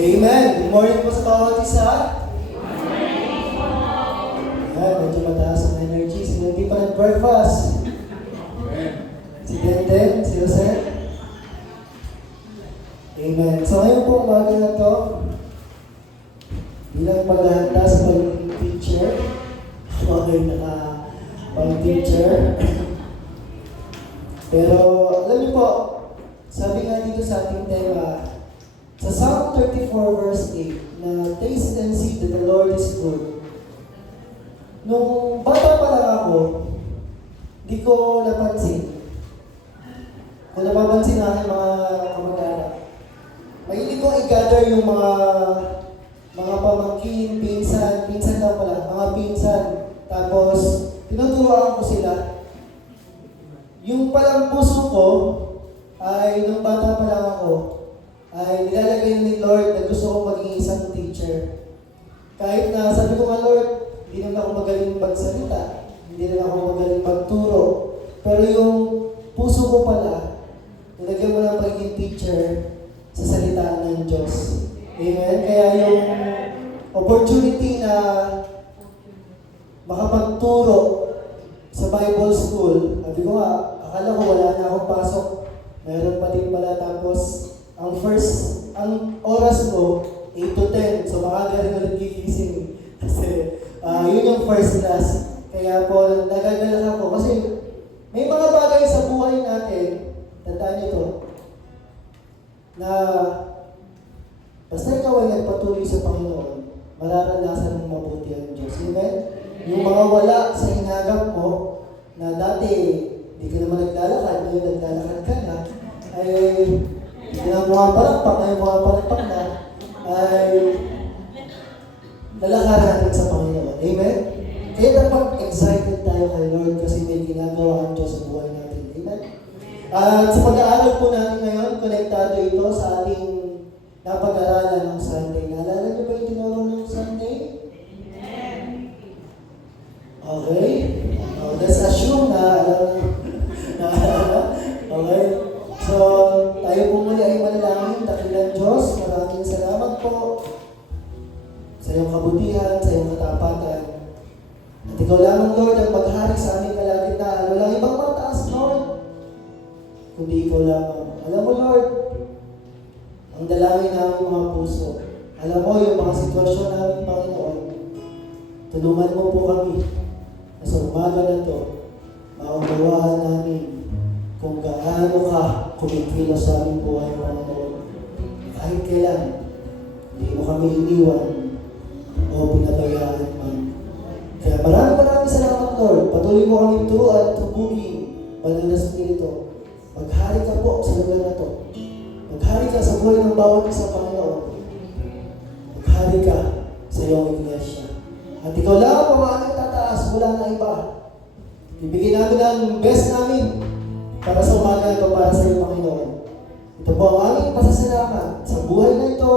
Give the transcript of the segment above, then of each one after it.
Amen. Good morning po sa bawat isa. Ayan, medyo mataas ang energy. Sino hindi pa nag-breakfast? Si Denden, si Jose. Amen. So ngayon po umaga na to, bilang paghahanda sa pagiging teacher. Okay, pang-teacher. Pero alam niyo po, sabi nga dito sa ating tema, sa Psalm 34 verse 8, na taste and see that the Lord is good. Nung bata pa lang ako, di ko napansin. Kung napapansin na aking mga kamag-anak, mahilig kong i-gather yung mga pamangkin, pinsan lang pala, mga pinsan. Tapos, tinuturoan ko sila. Yung palang puso ko, ay nung bata pa lang ako, ay nilalagay ni Lord na gusto kong maging isang teacher. Kahit na sabi ko nga, Lord, hindi naman ako magaling magsalita, hindi naman ako magaling magturo. Pero yung puso ko pala, nilagyan mo ng pagiging teacher sa salita ng Diyos. Amen? Kaya yung opportunity na makapagturo sa Bible School, sabi ko nga, akala ko wala na akong pasok. Meron pa din pala, tapos ang oras ko, 8 to 10. So maaga rin ulit gigising. Kasi yun yung first class. Kaya po, nagagalak ako. Kasi may mga bagay sa buhay natin, tandaan nyo to, na basta ikaw ay nagpatuloy sa Panginoon, mararanasan mong mabuti ang Diyos. Amen? Yung mga wala sa hinagap mo, na dati hindi ka naman naglalakad, ngayon naglalakad ka na, ay yung mga palakpak na, ay lalakaran natin sa Panginoon. Amen? Kaya dapat excited tayo kay Lord kasi may ginagawa ang Diyos sa buhay natin. Amen? At sa pag-aaral po natin ngayon, konektado ito sa ating napag-aralan ng Sunday. Naalala niyo ba yung tinuro ng Sunday? Okay? Let's assume na alam na. Okay? So, tayo po muli ay manalangin, dakilang Diyos, maraming salamat po sa iyong kabutihan, sa iyong katapatan. At ikaw lamang, Lord, ang maghari sa aming kalagitnaan. Walang ibang mataas, Lord, kundi ikaw lamang. Alam mo, Lord, ang dalangin namin mga puso. Alam mo yung mga sitwasyon namin, Panginoon. Tulungan mo po kami na sa umaga na ito, maunawaan namin kung gaano ka kumikilos sa aming buhay, Panginoon. Kahit kailan, hindi mo kami iniwan o pinabayaan man. Kaya maraming salamat, Lord. Patuloy mo kami turuan at tubugin, banal na Espiritu. Maghari ka po sa lugar na ito. Maghari ka sa buhay ng bawat isa, Panginoon. Maghari ka sa iyong iglesia. At ikaw lang ang aming tataas, wala na iba. Ibigay namin ang best namin para sa umaga ito, para sa iyo, Panginoon. Ito po ang aming pasasalamat sa buhay na ito,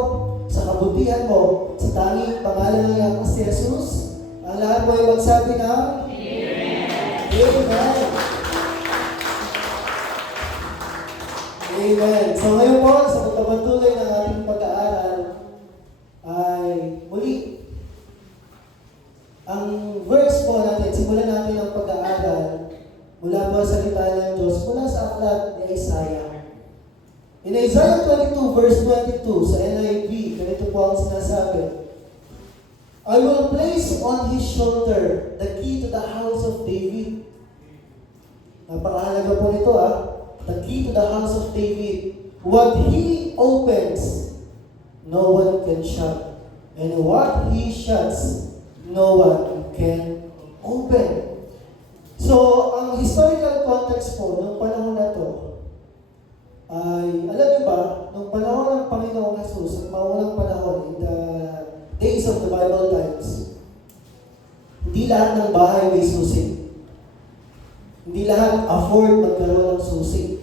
sa kabutihan mo, sa tanging pangalan ng iyong si Jesus. Ang lahat mo ay magsabi na, Amen. Amen. Amen. So ngayon po, sa pagpapatuloy ng ating pag-aaral, ay muli, ang verse po natin, simulan natin ang pag-aaral mula po sa salita ng Diyos, mula sa aklat ni Isaiah. In Isaiah 22 verse 22 sa NIV, ganito po ang sinasabi, I will place on his shoulder the key to the house of David. Napakahalaga po nito the key to the house of David. What he opens, no one can shut. And what he shuts, no one can open. So, ang historical context po, nung panahon na to, ay, alam niyo ba, nung panahon ng Panginoong Jesus, at maunang panahon, in the days of the Bible times, hindi lahat ng bahay may susi. Hindi lahat afford magkaroon ng susi.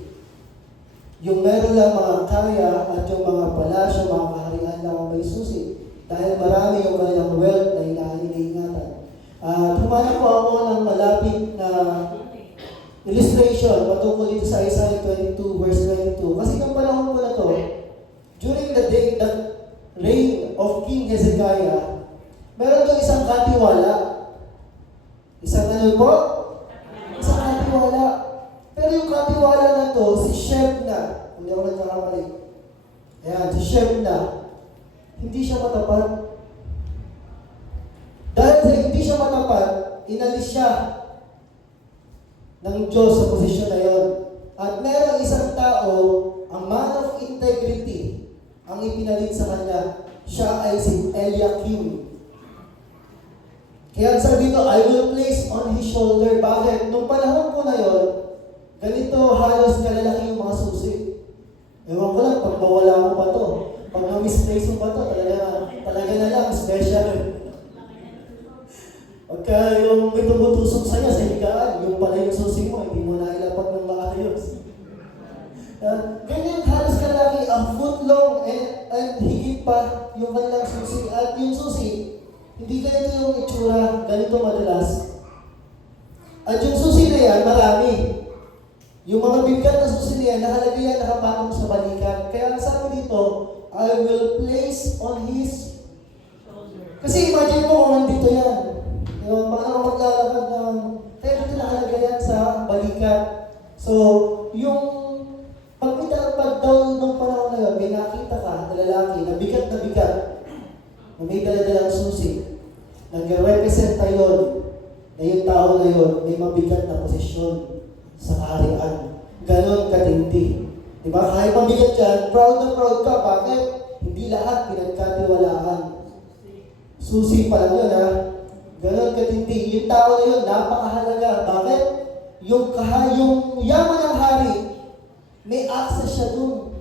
Yung meron lang mga kaya at yung mga palasyo, mga kaharian lang ang may susi. Dahil marami yung kanilang wealth na inaingatan. Humanap po ako ng malapit na illustration patungkol dito sa Isaiah 22 verse 22. Kasi nung panahon ko na to, during the day that King Hezekiah, meron doon isang katiwala. Isang ano po? Isang katiwala. Pero yung katiwala na to, si Shebna, hindi ako nagkakamali. Ayan, si Shebna, hindi siya matapat. Dahil sa hindi siya matapat, inalis siya ng Diyos sa posisyon na yon. At meron isang tao, ang man of integrity, ang ipinalit sa kanya. Siya ay si Eliakim. Kaya sabi dito, I will place on his shoulder. Bakit? Nung panahon po na yon, ganito halos kalalaki yung mga susi. Ewan ko lang, pag mawala mo pa to, pag na-misplace mo pa to, talaga na lang, special. Pagka yung may tumutusok sa'yo sa higaan, yung pala yung susi mo, hindi mo na ilapat ng maayos. Ganyan halos kalaki, a foot long and higit pa yung kanilang susi. At yung susi, hindi ganito yung itsura, ganito madalas. At yung susi na yan, marami. Yung mga bigat na susi na yan, nakalagay yan, nakapatong sa balikat. Kaya ang sabi dito, I will place on his shoulder. Kasi imagine mo kung nandito yan. Yung paano maglalakad ng, kaya dito nakalagay yan sa balikat. So, yung pag daw ng panahon na yun, may nakita ka na lalaki na bigat, na may daladalang susi. Nag-representa yun na yung tao na yun may mabigat na posisyon sa kaharian. Ganon katindi. Diba? Kahit mabigat yan, proud na proud ka. Bakit? Hindi lahat pinagkatiwalaan. Susi pa lang yun, ha? Ganon katindi. Yung tao na yun, napakahalaga. Bakit? Yung yaman ng hari, may access siya dun.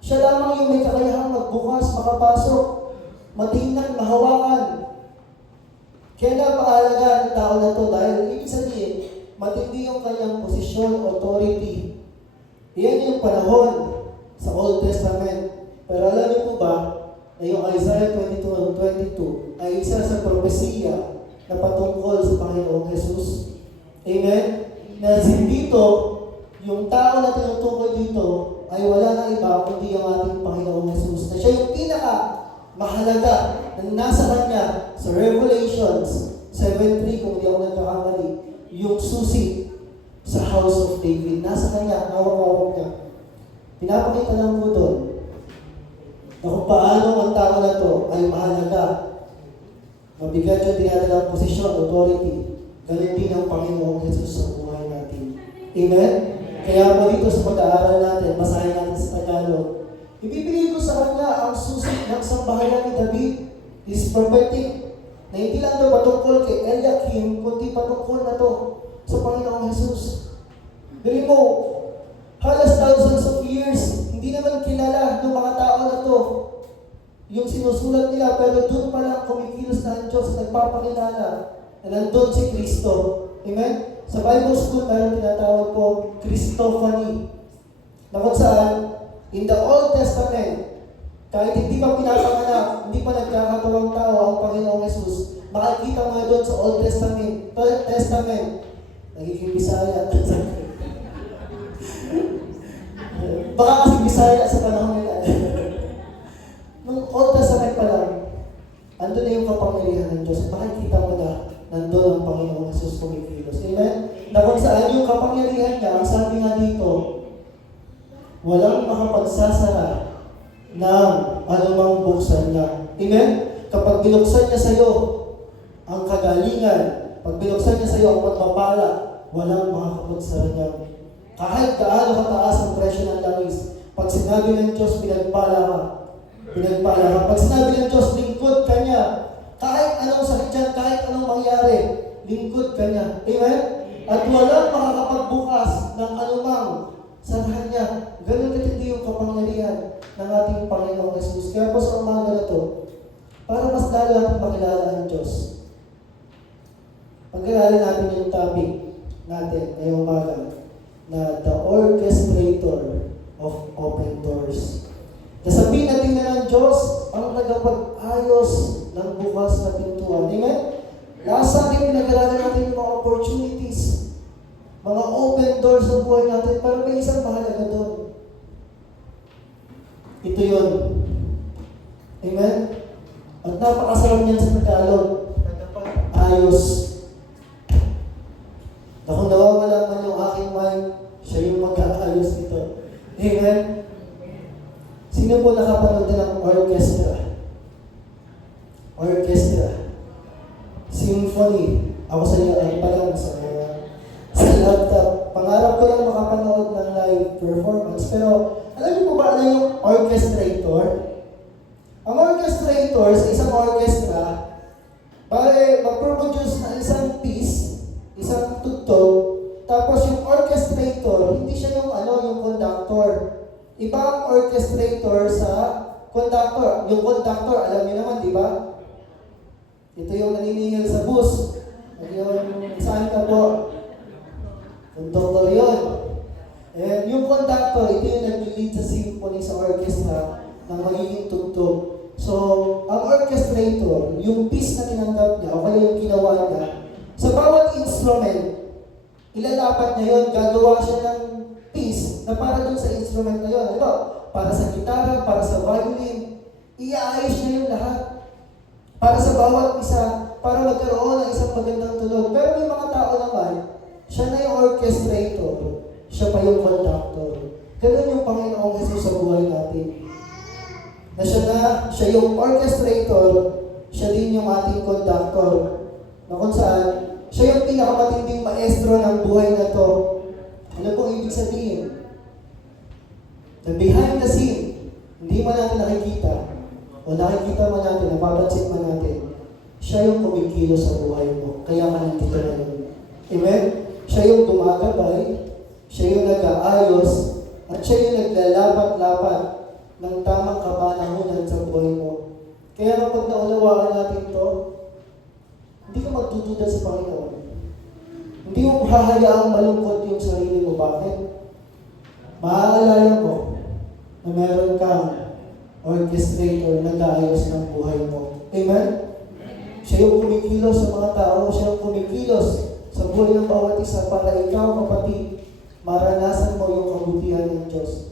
Siya lamang yung may kakayahang magbukas, makapasok, matingnan, mahawakan. Kaya napakahalaga ng tao na to dahil ibig sabihin, matindi yung kanyang posisyon, authority. Iyan yung panahon sa Old Testament. Pero alam niyo po ba na yung Isaiah 22:22 ay isa sa propesiya na patungkol sa Panginoong Jesus? Amen? Na dito, yung tao na tinutukoy dito ay wala na iba kundi ang ating Panginoong Jesus. Na siya yung mahalaga na nasa kanya sa Revelations 7:3, kung hindi ako nagkakamali, yung susi sa House of David. Nasa kanya, hawak-hawak niya. Pinapakita lang po doon na kung paano ang tao na to ay mahalaga. Mabigat yung dinadalang posisyon, authority. Ganun din ang Panginoong Jesus sa buhay natin. Amen? Kaya po dito sa pag-aaral natin, basahin natin sa Tagalog. Ibibigay ko sa kanya ang susi ng sambahayan ni David, his prophetic, na hindi lang ito patungkol kay Eliakim, kundi patungkol na to sa Panginoong Jesus. Dali mo, halos thousands of years, hindi naman kilala ng mga tao na to yung sinusulat nila, pero doon pa lang kumikilos na ang Diyos, nagpapakilala na nandun si Kristo. Amen? Sa Bible School, mayroon tinatawag po Christophany. Na kung saan, in the Old Testament, kahit hindi pa pinapanganak, hindi pa nagkakatawang tao ang Panginoong Jesus, makikita mo doon sa Old Testament, nagiging Bisaya. Baka kasi Bisaya sa panahon nila. Nung Old Testament pa lang, andun na yung kapangyarihan ng Diyos. Makikita mo na nandun ang Panginoong Jesus kumikilos. Amen? Na kung saan yung kapangyarihan niya, ang sabi nga dito, walang makapagsasara ng anumang buksan niya. Amen? Kapag binuksan niya sa iyo ang kagalingan, pag binuksan niya sa iyo ang pagpapala, walang makakapagsara niya. Kahit gaano kataas ang presyo ng langis, pag sinabi ng Diyos, pinagpala ka. Pag sinabi ng Diyos, lingkod ka niya. Kahit anong sakit dyan, kahit anong mangyari, lingkod ka niya. Amen? At walang makakapagbukas ng anumang sanahan niya. Ganun katindi yung kapangyarihan ng ating Panginoong Jesus. Kaya po sa umaga na to, para mas lalo natin makilala ang Diyos, pag-aralan natin yung topic natin ngayong umaga na the orchestrator of open doors. Nasabihin natin na ng Diyos ang nagapag-ayos ng bukas na pintuan. Amen? Last Sunday, pinag-aralan natin yung mga opportunities, mga open doors sa buhay natin, pero may isang mahalaga doon. Ito yun. Amen? At napakasarap niyan sa Tagalog. Ayos. Na kung nawawala man yung aking mind, siya yung mag-aayos nito. Amen? Sino po nakapanood na ng orchestra? Orchestra. Symphony. Ako sa iyo ay palang sa laptop. Pangarap ko lang makapanood ng live performance. Pero alam niyo po ba ano yung orchestrator? Ang orchestrator sa isang orchestra, pare mag-produce ng isang piece, isang tugtog, tapos yung orchestrator, hindi siya yung yung conductor. Iba ang orchestrator sa conductor. Yung conductor, alam niyo naman, di ba? Ito yung naniningil sa bus. Yung saan ka po? Conductor yun. And yung conductor, ito yung nag-lead sa symphony sa orchestra ng magiging tugtog. So, ang orchestrator, yung piece na tinanggap niya, o kaya yung ginawa niya, sa bawat instrument, ilalapat niya yun, gagawa siya ng piece na para dun sa instrument na yun. Ano? Para sa gitara, para sa violin, iaayos niya yung lahat. Para sa bawat isa, para magkaroon ng isang magandang tunog. Pero may mga tao naman, siya na yung orchestrator, siya pa yung conductor. Ganun yung Panginoong Jesus sa buhay natin. Na siya yung orchestrator, siya din yung ating conductor. Na kung saan, siya yung pinakamatinding maestro ng buhay na to. Ano pong ibig sabihin? Na behind the scene, hindi man natin nakikita, o nakikita man natin, napapansin man natin, siya yung kumikilos sa buhay mo. Kaya ka nandito na yun. Amen? Siya yung gumagabay, siya yung nag-aayos, at siya yung naglalapat-lapat ng tamang kapanahunan sa buhay mo. Kaya kapag naunawaan natin to, hindi ka magdududa sa Panginoon. Hindi mo hahayaang malungkot yung sarili mo. Bakit? Maaalala mo na meron kang orchestrator na nag-aayos ng buhay mo. Amen? Siya yung kumikilos sa mga tao, siya yung kumikilos sa buhay ng bawat isa para ikaw, kapatid, maranasan mo yung kabutihan ng Diyos.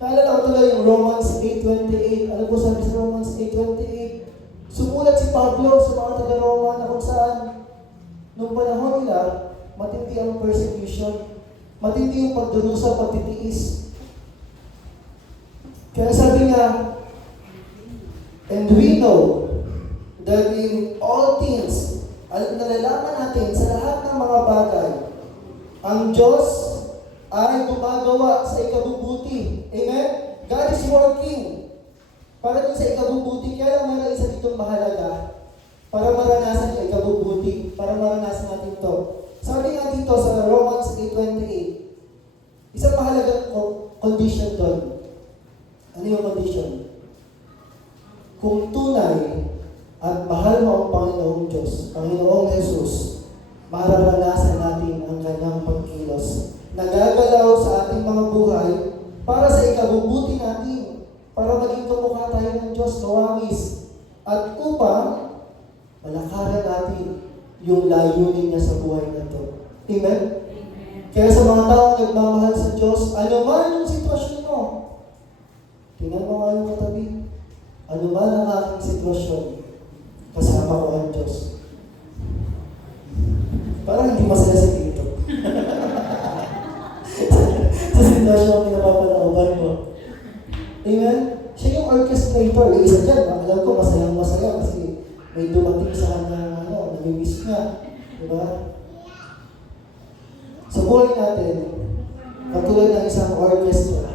Naalala ko tuloy yung Romans 8:28. Ano po sabi sa Romans 8:28? Sumulat si Pablo sa mga taga-Roma na kung saan nung panahon nila, matindi ang persecution, matindi yung pagdurusa, pagtitiis. Kaya sabi niya, and we know that in all things, nalalaman natin sa lahat ng mga bagay, ang Diyos ay gumagawa sa ikabubuti. Amen? God is working para dun sa ikabubuti. Kaya lang meron isa ditong mahalaga para maranasan yung ikabubuti, para maranasan natin to. Sabi nga dito sa Romans 8:28, isang mahalagang condition doon. Ano yung condition? Kung tunay at mahal mo ang Panginoong Diyos, Panginoong Jesus, mararanasan natin ang kanyang pagkilos. Nagagalaw sa ating mga buhay para sa ikabubuti natin, para maging kamukha tayo ng Diyos, kawangis, at upang malakaran natin yung layunin niya sa buhay na ito. Amen? Kaya sa mga taong nagmamahal sa Diyos, ano man yung sitwasyon mo, tingnan mo nga yung katabi, ano man ang aking sitwasyon, kasama ko ang Diyos. Parang hindi masaya sa dito. Sa sitwasyon ang pinapapanauban mo. Amen? Siya yung orchestrator. Yung isa dyan, alam ko masayang masaya kasi may dumating sa kanya, nabibis niya. Diba? Sa buhay natin, katulad ng isang orchestra,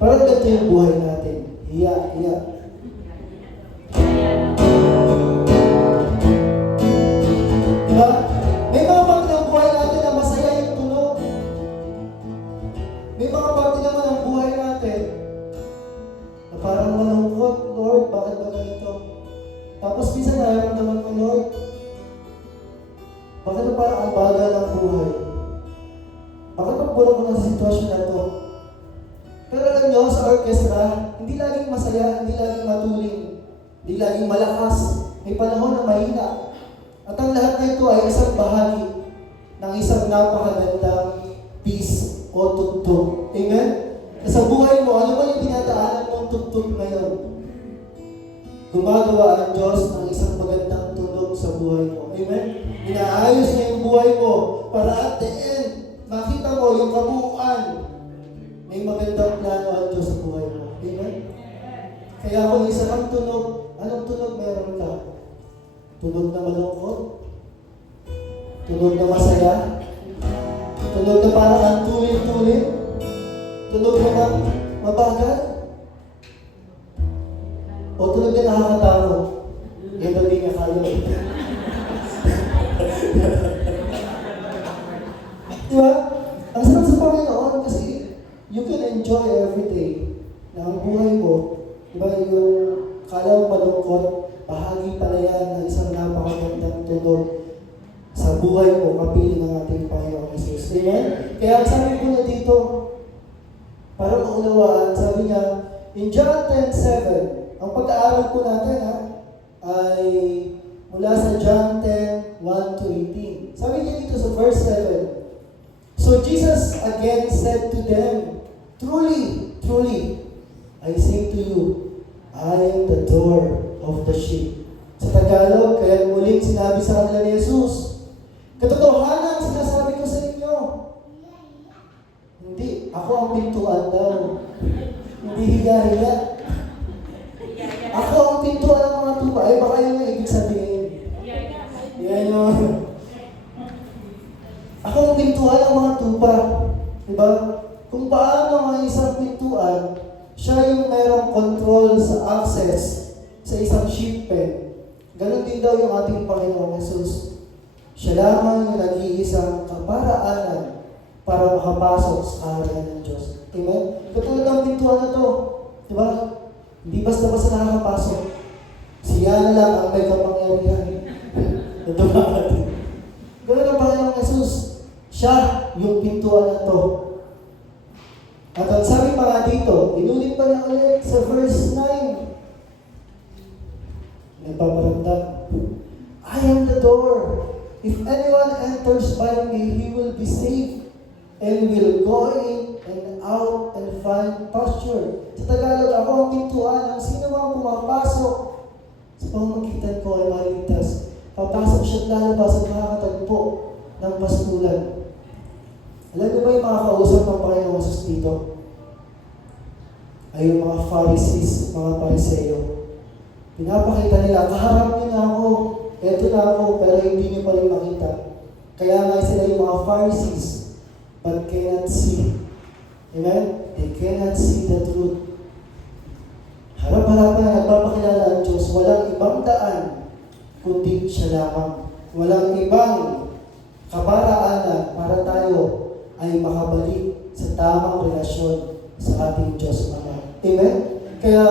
parang ganito yung buhay natin. Hiya. Diba? May mga parte ng buhay natin na masaya yung tunog. May mga parte naman ng buhay natin na parang malungkot, Lord, bakit ba ganito? Tapos minsan nararamdaman ko, Lord, bakit na parang ang bagal ng buhay? Bakit magbulang ko ng sitwasyon na ito? Pero alam nyo, sa orchestra, hindi laging masaya, hindi laging matuling, hindi laging malakas. May panahon na mahina. At ang lahat na ito ay isang bahagi ng isang napakagandang piece o tugtog. Amen? Sa buhay mo, ano ba yung gumagawa ang Diyos ng isang magandang tunog sa buhay mo. Amen? Inaayos niya yung buhay mo para at the end, makita mo yung kabuuan. May magandang plano ang Diyos sa buhay mo. Amen? Kaya kung isa kang tunog, anong tunog meron ka? Tunog na malungkot? Tunog na masaya? Tunog na parang ang tulit-tulit? Tunog na mabagal? O tunog na nakakatakot? Yan ba di nga kaya? Diba? Ang sarap sa Panginoon kasi you can enjoy every day na ang buhay mo. Diba yung kala mo malungkot, bahagi pala yan ng isang napakagandang tunog sa buhay mo, kapiling ng ating Panginoon Jesus. Amen? Kaya sabi ko na dito, para maunawaan, sabi niya, in John 10:7, ang pag-aaral po natin ay mula sa John 10:1-18. Sabi niya dito sa verse 7, so Jesus again said to them, truly, truly, I say to you, I am the door of the sheep. Sa Tagalog, kaya muling sinabi sa kanila ni Jesus, katotohanan ang sinasabi ko sa inyo. Hindi, ako ang pintuan daw. Hindi hiya-hiya. Ako ang pintuan ng mga tupa. Ay, baka yun ang ibig sabihin. Yan yun. Ako ang pintuan ng mga tupa. Diba? Kung paano ang isang pintuan, siya yung mayroong control sa access sa isang sheep pen. Ganon din daw yung ating Panginoong Jesus. Siya lamang yung nag-iisang kaparaanan para makapasok sa kaharian ng Diyos. Amen? Katulad ng pintuan na to. Diba? Hindi basta-basta nakakapasok. Siya na lang ang may kapangyarihan. Diba? Ganon ang Panginoong Jesus. Siya yung pintuan na to. At ang sabi pa nga dito, inulit pa na ulit sa verse 9. Nagpaparamdam. I am the door. If anyone enters by me, he will be saved and will go in and out and find pasture. Sa Tagalog, ako ang pintuan. Ang sino mang pumapasok sa pamamagitan ko ay maligtas. Papasok siya at lalabas at makakatagpo ng pastulan. Alam niyo ba yung mga kausap ng Panginoong Jesus dito? Ay yung mga Pharisees, mga Pariseo. Pinapakita nila, kaharap niyo na ako, eto na ako, pero hindi niyo pa rin makita. Kaya nga sila yung mga Pharisees, but cannot see. Amen? They cannot see the truth. Harap-harapan na nagpapakilala ang Diyos, walang ibang daan, kundi siya lamang. Walang ibang kaparaanan para tayo ay makabalik sa tamang relasyon sa ating Diyos Ama. Amen? Kaya,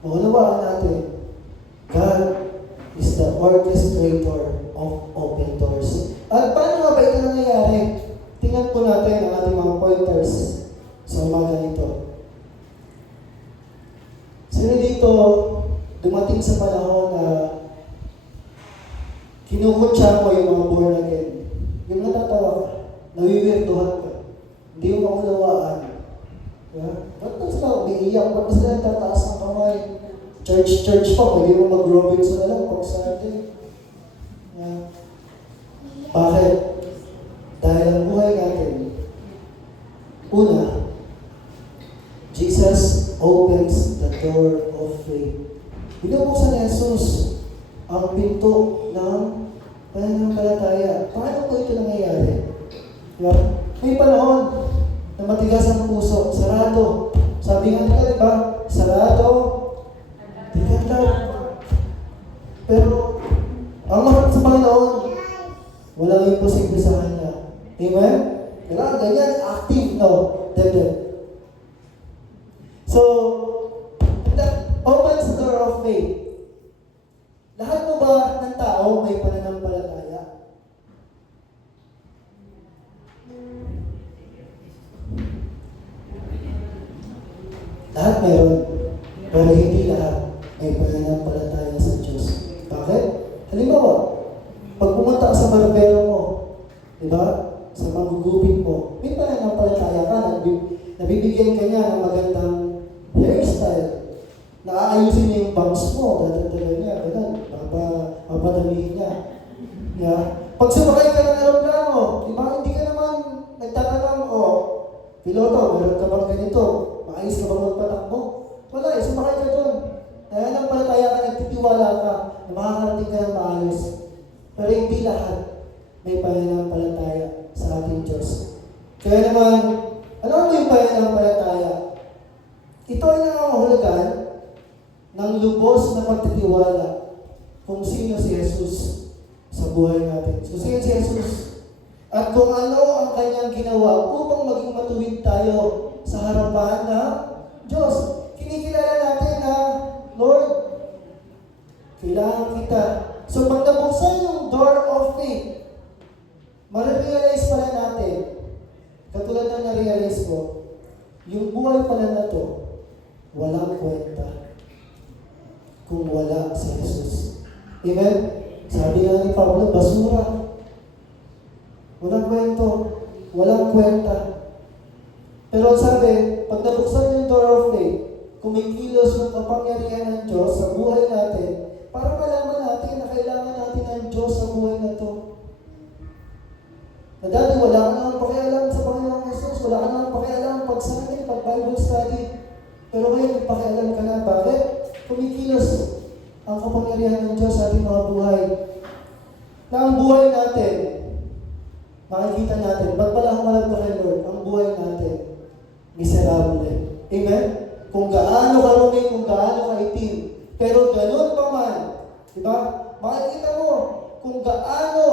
maunawaan natin, God is the orchestrator of open doors. At paano nga ba ito nangyayari? Tingnan po natin ang ating mga pointers sa umaga nito. Sino dito dumating sa panahon na kinukutsa mo yung mga born again? Yung natatawa ka, nawiwirtuhan ka, hindi mo maunawaan. Ba't na sila umiiyak? Ba't na sila tataas ng kamay? Church pa, pwede mo mag-Robinson na lang pag Sunday. Bakit? Dahil ang buhay natin, una, Jesus opens the door of faith. Binubuksan ni Jesus ang pinto ng pananampalataya. Paano po ito nangyayari? Diba? May panahon na matigas ang puso, sarado. Sabi nga nila, diba? Sarado, tigatag. Pero, ang mahal sa Panginoon, walang imposible sa Kanya. Amen? Diba? Ganyan, active, no? Dede. So, that opens the door of faith. Lahat mo ba ng tao may pananampalataya? Lahat meron, pero hindi lahat may pananampalataya sa Diyos. Bakit? Halimbawa, pag pumunta ka sa barbero mo, di ba? Sa magugupit mo, may pananampalataya ka, nabibigyan ka niya ng magandang hairstyle, naaayusin niya yung bangs mo, dadagdagan niya, ganun, papadamihin niya. Yeah. Pag sumakay ka ng aeroplano, di ba, hindi ka naman nagtatanong, piloto, meron ka bang ganito? Maayos ka bang magpatakbo? Wala eh, sumakay ka doon. Kaya lang palataya ka, nagtitiwala ka, na makakarating ka ng maayos. Pero hindi lahat may pananampalataya sa ating Diyos. Kaya naman, ano yung pananampalataya? Ito ay nangangahulugan ng lubos na pagtitiwala kung sino si Jesus sa buhay natin. So, sino si Jesus? At kung ano ang kanyang ginawa upang maging matuwid tayo sa harapan ng Diyos. Kinikilala natin na, Lord, kailangan kita. So, pag nabuksan yung door of faith, ma-realize pala natin, katulad ng na-realize ko, yung buhay pala na to, walang kwenta kung wala si Jesus. Amen? Sabi nga ni Pablo, basura. Walang kwento. Walang kwenta. Pero sabi, pag nabuksan yung door of faith, kumikilos yung kapangyarihan ng Diyos sa buhay natin, para malaman natin na kailangan natin ng Diyos sa buhay na to. Na dati wala ka naman pakialam sa Panginoong Jesus, wala ka naman pakialam pag-study, pag-Bible study. Pero ngayon, nagpakialam ka na. Bakit? Kumikilos ang kapangyarihan ng Diyos sa ating mga buhay. Na ang buhay natin, makikita natin, ba't pala humarap ka kay Lord? Ang buhay natin, miserable. Amen? Kung gaano karumi, kung gaano kaitim. Pero ganun pa man, di ba? Makikita mo kung gaano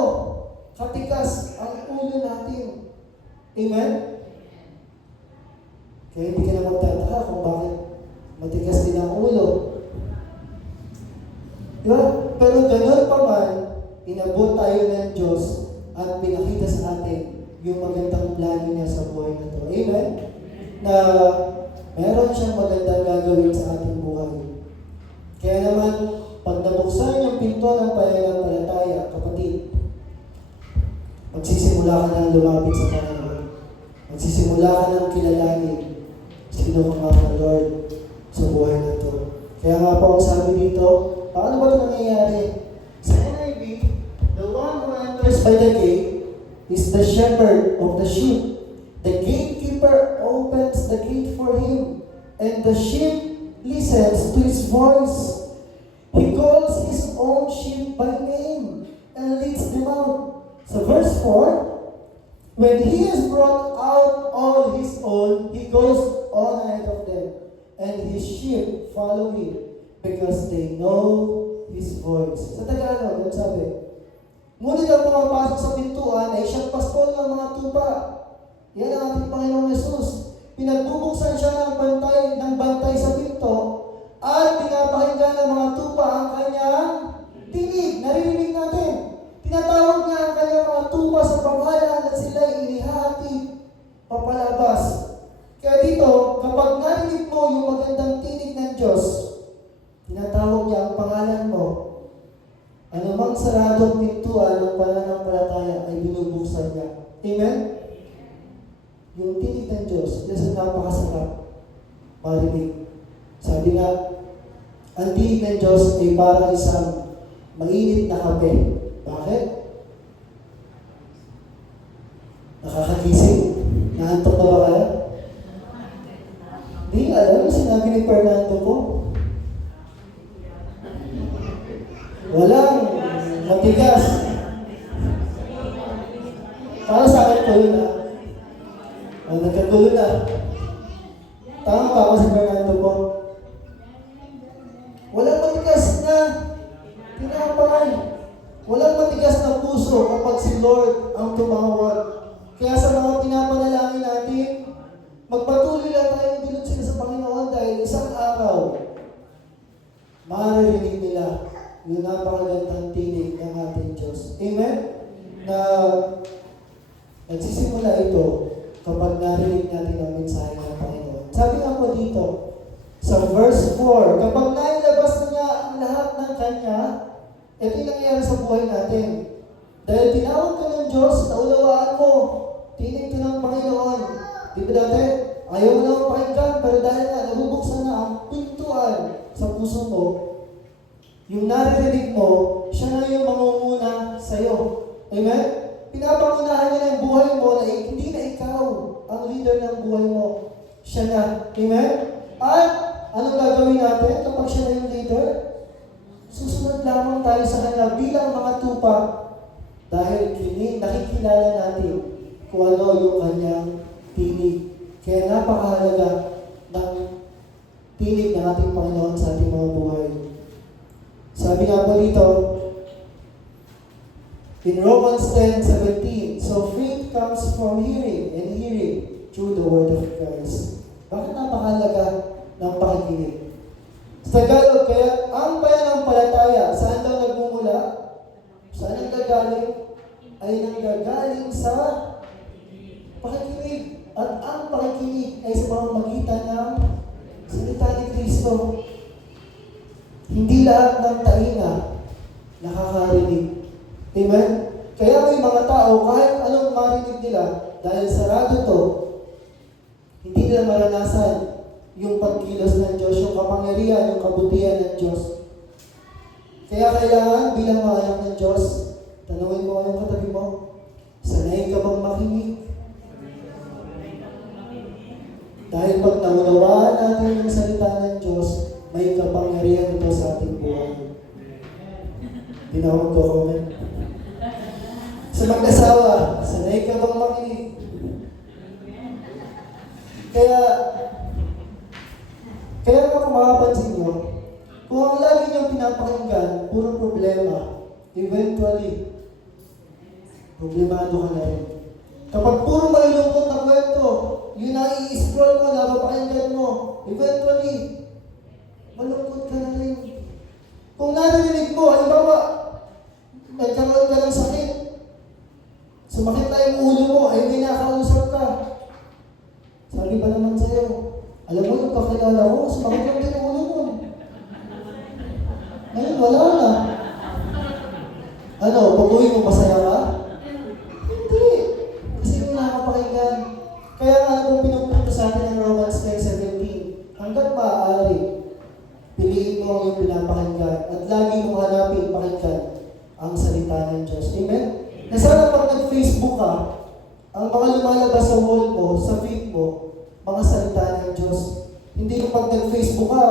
katikas ang ulo natin. Amen? Kaya hindi ka na magtataka kung bakit matigas din ang ulo. Diba? Pero ganun pa man, inabot tayo ng Diyos at pinakita sa atin yung magandang plano niya sa buhay na ito. Amen? Na meron siyang magandang gagawin sa ating buhay. Kaya naman, pag nabuksan yung pinto ng pananampalataya, kapatid, magsisimula ka ng lumapit sa Panginoon. Magsisimula ka ng kilalanin sino ka nga Lord sa buhay na ito. Kaya nga po ang sabi dito, paano ba ito nangyayari? Sa NIV, the one who enters by the gate is the shepherd of the sheep. The gatekeeper opens the gate for him, and the sheep listens to his voice. He calls his own sheep by name and leads them out. So verse 4, when he has brought out all his own, he goes on ahead of them, and his sheep follow him because they know his voice. Sa Tagalog, ang sabi, ngunit ang pumapasok sa pintuan ay siyang pastol ng mga tupa. Yan ang ating Panginoong Jesus. Pinagbubuksan siya ng bantay sa pinto at pinapakinggan ng mga tupa ang kanyang tinig. Naririnig natin. Tinatawag niya ang kanyang mga tupa sa pangalan at sila'y inihahatid papalabas. Kaya dito, kapag narinig mo yung magandang tinig ng Diyos, tinatawag niya ang pangalan mo. Anumang saradong pintuan ng pananampalataya ay binubuksan niya. Amen? Yung tinig ng Diyos, kasi napakasarap marinig. Sabi nga, ang tinig ng Diyos ay parang isang mainit na kape. Bakit? Nakakagising. Naantok na ba kaya? Hindi, alam mo sinabi ni Fernando ko? Walang matigas. Para sa akin ko yun ha. Nagkagulo na. Tama ba ako si Fernando ko? Walang matigas na tinapay. Walang matigas na puso kapag si Lord ang tumawag. Kaya sa mga pinapanalangin natin, magpatuloy lang tayong dilot sila sa Panginoon dahil isang araw, maririnig nila yung napakagandang tinig ng ating Diyos. Amen? Na nagsisimula ito kapag narinig natin ang mensahe ng Panginoon. Sabi nga po dito, sa verse 4, kapag nailabas na niya ang lahat ng Kanya, ito yung nangyayari sa buhay natin. Dahil tinawag ka ng Diyos, naunawaan mo, tinig ka ng Panginoon. Di ba dati? Ayaw mo naman pakinggan, pero dahil nga, nabubuksan na ang pintuan sa puso mo, Yung naririnig mo, siya na yung mangunguna sa'yo. Amen? Pinapangunahan niya ng buhay mo na hindi na ikaw ang leader ng buhay mo. Siya na. Amen? At anong gagawin natin kapag siya na yung leader? Susunod lamang tayo sa kanya bilang mga tupa dahil nakikilala natin kung ano yung kanyang tinig. Kaya napakahalaga ng tinig ng ating Panginoon sa ating mga buhay. Sabi nga po dito, in Romans 10:17, so faith comes from hearing, and hearing through the word of Christ. Bakit napakahalaga ng pakikinig? Sa Tagalog, kaya ang pananampalataya, saan daw nagmumula? Saan ang gagaling? Ay nanggagaling sa pakikinig. At ang pakikinig ay sa pamamagitan ng salita ni Kristo. Hindi lahat ng tainga nakakarinig. Amen? Kaya may mga tao, kahit anong marinig nila, dahil sarado to, hindi nila maranasan yung pagkilos ng Diyos, yung kapangyarihan, yung kabutihan ng Diyos. Kaya kailangan bilang mga anak ng Diyos, tanungin mo yung katabi mo, sanay ka bang makinig? Dahil pag naunawaan natin yung salita ng Diyos, may kapangyarihan ito sa ating buhay. Hindi na ako mag-comment. Sa mag-asawa, sanay ka bang makinig? Kaya kung makapansin nyo, kung ang lagi niyong pinapakinggan, puro problema, eventually, problemado ka na rin. Kapag puro malulungkot na kwento, yun na i-scroll mo, napapakinggan mo, eventually, malungkot ka na rin. Kung narinig mo, halimbawa, nagkaroon ka ng sakit, sumakit na yung ulo mo, ay may nakausap ka. Sabi pa naman sa'yo, alam mo yung kakilala mo, sumakit lang din yung ulo mo. Ngayon, wala na. Ano, pag-uwi mo, masaya ka? Hindi. Kasi yung nakapakinggan. Kaya nga kung pinupunto sa atin ng Romans 10:17, hanggat maaari, piliin mo yung pinapakinggan at lagi mong hanapin pakinggan ang salita ng Diyos. Amen? Na sana pag nag-Facebook ka, ang mga lumalabas sa wall mo, sa feed mo, mga salita ng Diyos. Hindi yung pag nag-Facebook ka,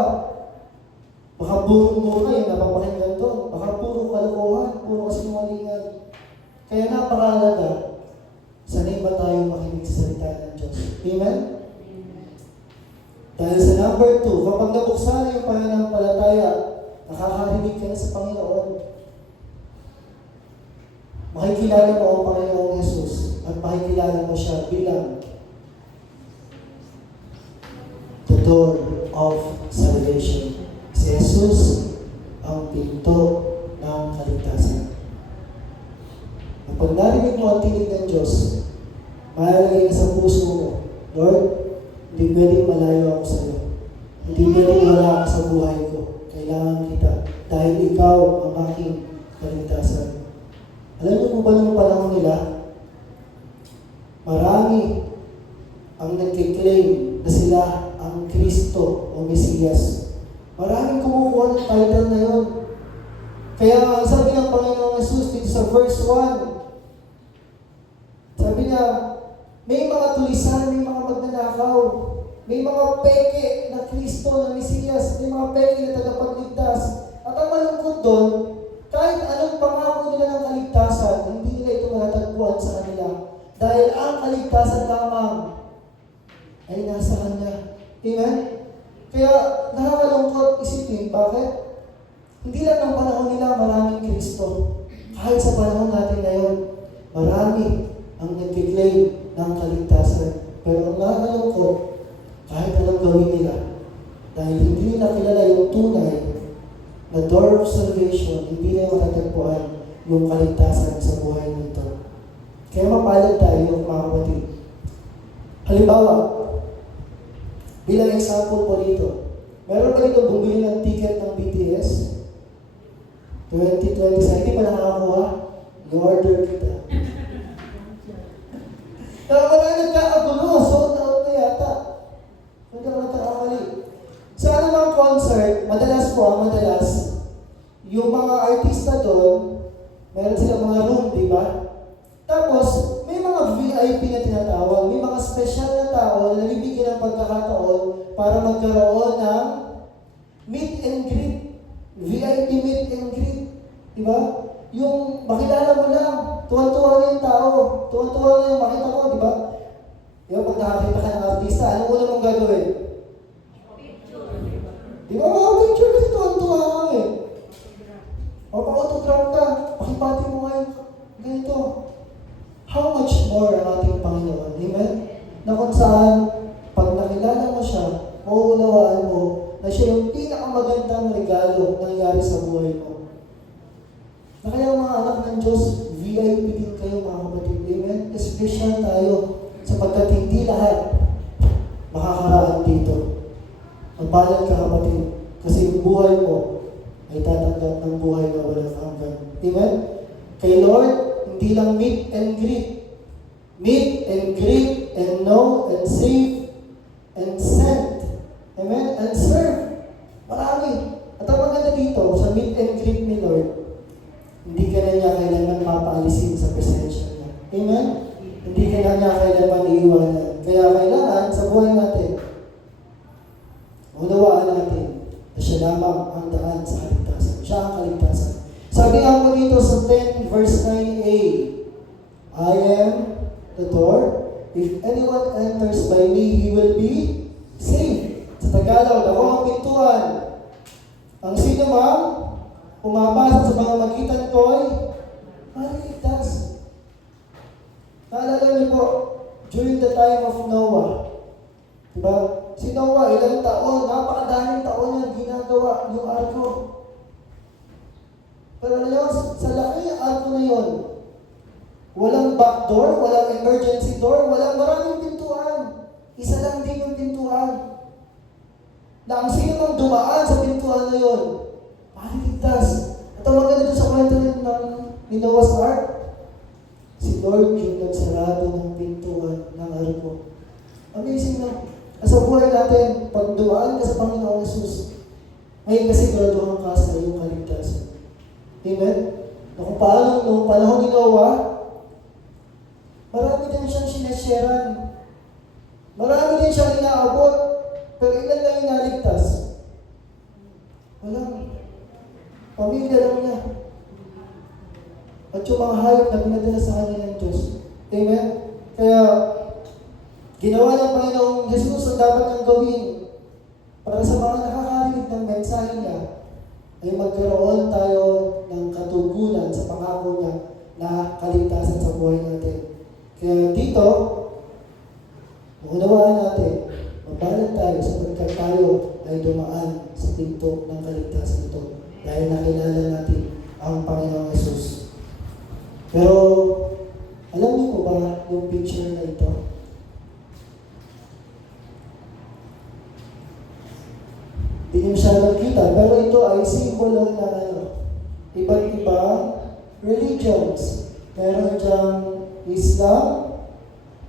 baka puro kayo napapakinggan doon. Baka puro kalokohan, puro kasinungalingan. Kaya napakahalaga, sanay ba tayo makinig sa salita ng Diyos? Amen? Dahil sa number 2, kapag nabuksan na yung pananampalataya, nakakarinig ka na sa Panginoon. Makikilala mo ang Panginoong Jesus at makikilala mo siya bilang the door of salvation. Si Jesus ang pinto ng kaligtasan. Kapag narinig mo ang tinig ng Diyos, malalagay na sa puso mo, Lord, hindi pwedeng malayo ako sa iyo. Hindi pwedeng wala ako sa buhay ko. Kailangan kita dahil ikaw ang aking kaligtasan. Alam niyo po ba nung panahon nila, marami ang nagkiklaim na sila ang Kristo o Mesiyas. Maraming kumukuha ng title na yun. Kaya ang sabi ng Panginoong Jesus dito sa verse 1, sabi niya, may mga tulisan, may mga magnanakaw, may mga peke na Kristo, na Mesiyas, may mga peke na tagapagligtas. At ang malungkot doon, kahit anong pangako nila ng kaligtasan, hindi nila ito matatagpuan sa kanila. Dahil ang kaligtasan lamang ay nasa Kanya. Amen? Kaya nakakalungkot isipin, bakit? Hindi lang ng panahon nila maraming Kristo. Kahit sa panahon natin ngayon, marami ang nag-claim ng kaligtasan. Pero ang nakakalungkot, kahit anong gawin nila, dahil hindi nila kilala yung tunay na door of salvation, hindi nila matatagpuan yung kaligtasan sa buhay nito. Kaya mapalad tayo, mga kapatid. Halimbawa, bilang example po dito, meron ba dito bumili ng ticket ng BTS? 2020, hindi pa nakakakuha? In-order kita. Kaya wala nagkakagulo, sold out na yata. Hindi ka nagkakamali. Sa anumang concert, madalas, yung mga artista doon, meron silang mga room, di ba? Tapos, may mga VIP na tinatawag, may mga special na tao na nabibigyan ng pagkakataon para magkaroon ng meet and greet. VIP meet and greet. Di ba? Yung makilala mo lang, tuwan-tuwa yung tao, tuwan-tuwa yung makita mo, di ba? Yung pag nakakita ka ng artista, anong una mong gagawin? Di ba mga picture kasi tuwan-tuwa ka eh. O pa-autograph ka, pakipati mo ngayon, ganito. How much more ang ating Panginoon? Amen? Na kung saan, pag nakilala mo siya, mauunawaan mo na siya yung pinakamagandang regalo na nangyari sa buhay mo. Na kaya mga anak ng Diyos, VIP din kayo mga kapatid. Amen? Special tayo sapagkat hindi lahat makakaraan dito. Magbalag ka kapatid, kasi yung buhay mo ay tatanggap ng buhay na walang hanggan. Amen? Kay Lord, hindi lang meet and greet. Meet and greet and know and save and send. Amen? And serve. Marami. At ang maganda dito, sa meet and greet ni Lord, hindi ka na niya kailangan mapaalisin sa presensya niya. Amen? Hindi ka na niya kailangan iiwanan. Kaya kailangan sa buhay natin, unawaan natin na siya lamang ang daan sa kaligtasan. Siya ang kaligtasan. Sabi nga po dito sa 10 verse 9a, I am the door. If anyone enters by me, he will be saved. Sa Tagalog, ako ang pintuan. Ang sino mang pumapasok sa mga magitan ko ay maligtas. Naalala niyo po, during the time of Noah, diba? Si Noah, ilang taon, napakadaming taon niya ginagawa yung arko. Pero alam niyo, sa laki ng arko na yun, walang back door, walang emergency door, walang maraming pintuan. Isa lang din yung pintuan. Na ang sino mang dumaan sa pintuan na yun, maligtas. At ang maganda doon sa kwento ni Noah's Ark, si Lord yung nagsarado ng pintuan ng arko. Amazing na. Sa buhay natin, pag dumaan ka sa Panginoon Jesus, ngayon kasi graduhan ka sa iyong kaligtasan. Amen? Na kung paano, noong panahon ni Noah, marami din siyang sinasyaran. Marami din siyang inaabot. Pero ilan lang yung naligtas? Walang. Pamilya lang niya. At yung mga hayop na pinadala sa kanya ng Diyos. Amen? Kaya, ginawa ng Panginoong Jesus ang dapat niyang gawin para sa mga nakakarinig ng mensahe niya ay magkaroon tayo ng katugunan sa pangako niya na kaligtasan sa buhay natin. Kaya dito, maunawaan natin, mabalag tayo sapagkat tayo ay dumaan sa pinto ng kaligtasan ito dahil nakilala natin ang Panginoong Jesus. Pero, alam niyo po ba yung picture na ito? Hindi niyo siya nakita, pero ito ay simbolo ng iba't ibang religions. Meron diyang Islam,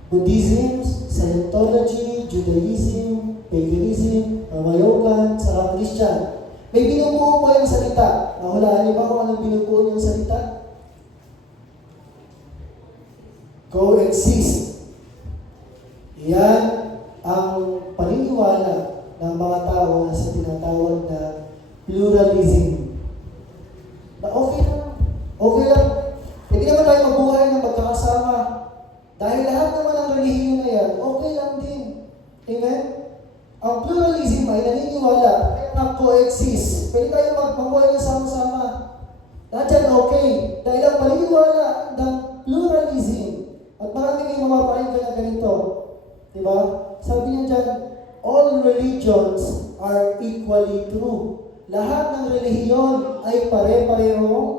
Buddhism, Scientology, Judaism, Paganism, Mayogan, saka Christian. May binubuo po yung salita. Nahulaan niyo ba kung anong binubuo yung salita? Coexist. Yan ang paniniwala ng mga tao na sa tinatawag na pluralism. Na okay lang. Okay lang. Hindi naman tayo mabuhay ng magkakasama. Dahil lahat naman ng relihiyon na yan, okay lang din. Amen? Ang pluralism ay naniniwala, kaya mag-coexist. Pwede tayo mabuhay ng sama-sama. Lahat yan okay. Dahil ang paniniwala ng pluralism, at marami kayong mapapakinggan na ganito. Diba? Sabi niya dyan, all religions are equally true. Lahat ng relihiyon ay pare-parehong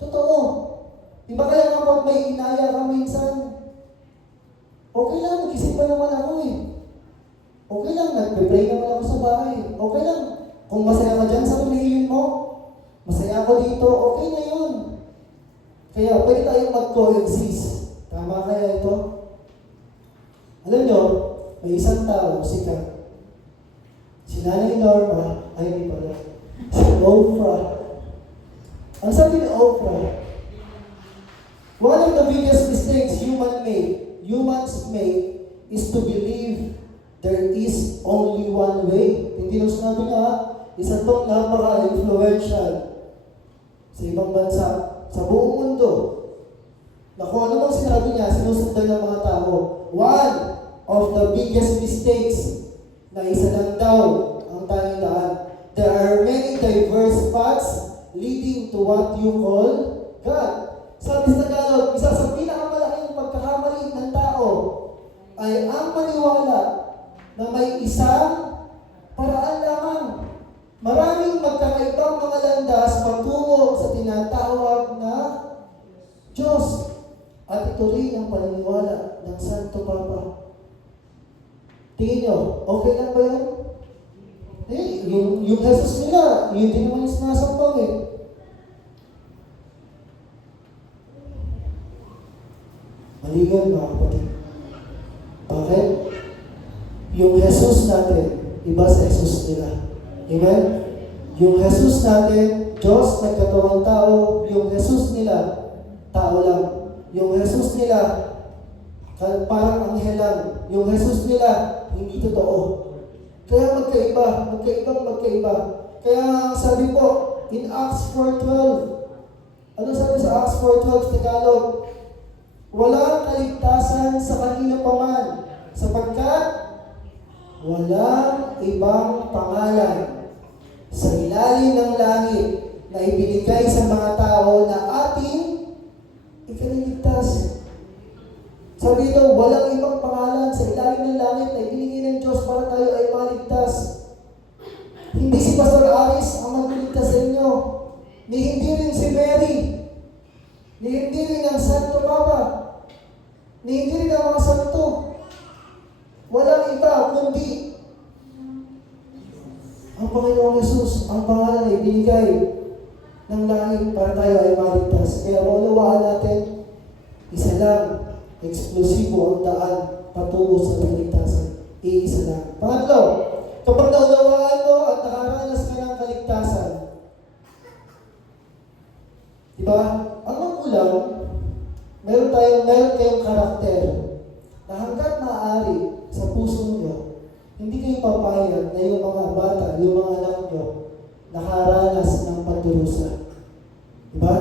totoo. Diba kaya nga pag may inaya ka minsan, okay lang, nag-isip pa naman ako eh. Okay lang, nagpe-pray naman ako sa bahay. Okay lang, kung masaya ka dyan sa relihiyon mo, masaya ako dito, okay na yun. Kaya pwede tayong mag-coexist. Tama kaya ito? Alam nyo, may isang tao, sikat. Si Nanay Norma, ay di pala, si Oprah. Ang sabi ni Oprah, one of the biggest mistakes humans make is to believe there is only one way. Hindi nung sinabi niya, isa tong napaka-influential sa ibang bansa, sa buong mundo. Na kung ano mang sinabi niya, sinusundan ng mga tao. One of the biggest mistakes na isa lang daw ang tanging daan. There are many diverse paths leading to what you call God. Sabi sa Tagalog, isa sa pinakamalaking pagkakamali ng tao ay ang maniwala na may isang paraan lamang. Maraming magkakaibang mga landas patungo sa tinatawag na Diyos. At ito rin ang paniniwala ng Santo Papa. Tingin nyo, okay lang ba yan? Yung Jesus nila, yun din naman yung sinasambang eh. Maligan mga kapatid. Bakit? Yung Jesus natin, iba sa Jesus nila. Amen? Yung Jesus natin, Diyos nagkatawang tao. Yung Jesus nila, tao lang. Yung Jesus nila, parang anghel lang. Yung Jesus nila, hindi totoo. Kaya magkaiba. Kaya sabi po, in Acts 4:12, ano sabi sa Acts 4:12 Tagalog? Walang kaligtasan sa kanila paman, sapagkat walang ibang pangalan sa ilalim ng langit na ibinigay sa mga tao na ating ikaliligtas. Sabi ito, walang ibang pangalan sa ilalim ng langit na ibinigay ng Diyos para tayo ay maligtas. Hindi si Pastor Aris ang magligtas sa inyo. Ni hindi rin si Mary. Ni hindi rin ang Santo Papa. Ni hindi rin ang mga santo. Walang iba kundi ang Panginoong Jesus, ang pangalan ay binigay ng langit para tayo ay maligtas. Kaya maunawaan natin, isa lang, eksklusibo ang daan patungo sa kaligtasan. Iisa lang. Pangatlo, kapag naunawaan mo at nakaranas ka ng kaligtasan, diba? Ang magulang, meron kayong karakter na hanggat maaari sa puso nyo, hindi kayo papayag na yung mga bata, yung mga anak nyo, nakaranas ng pagdurusa. Diba?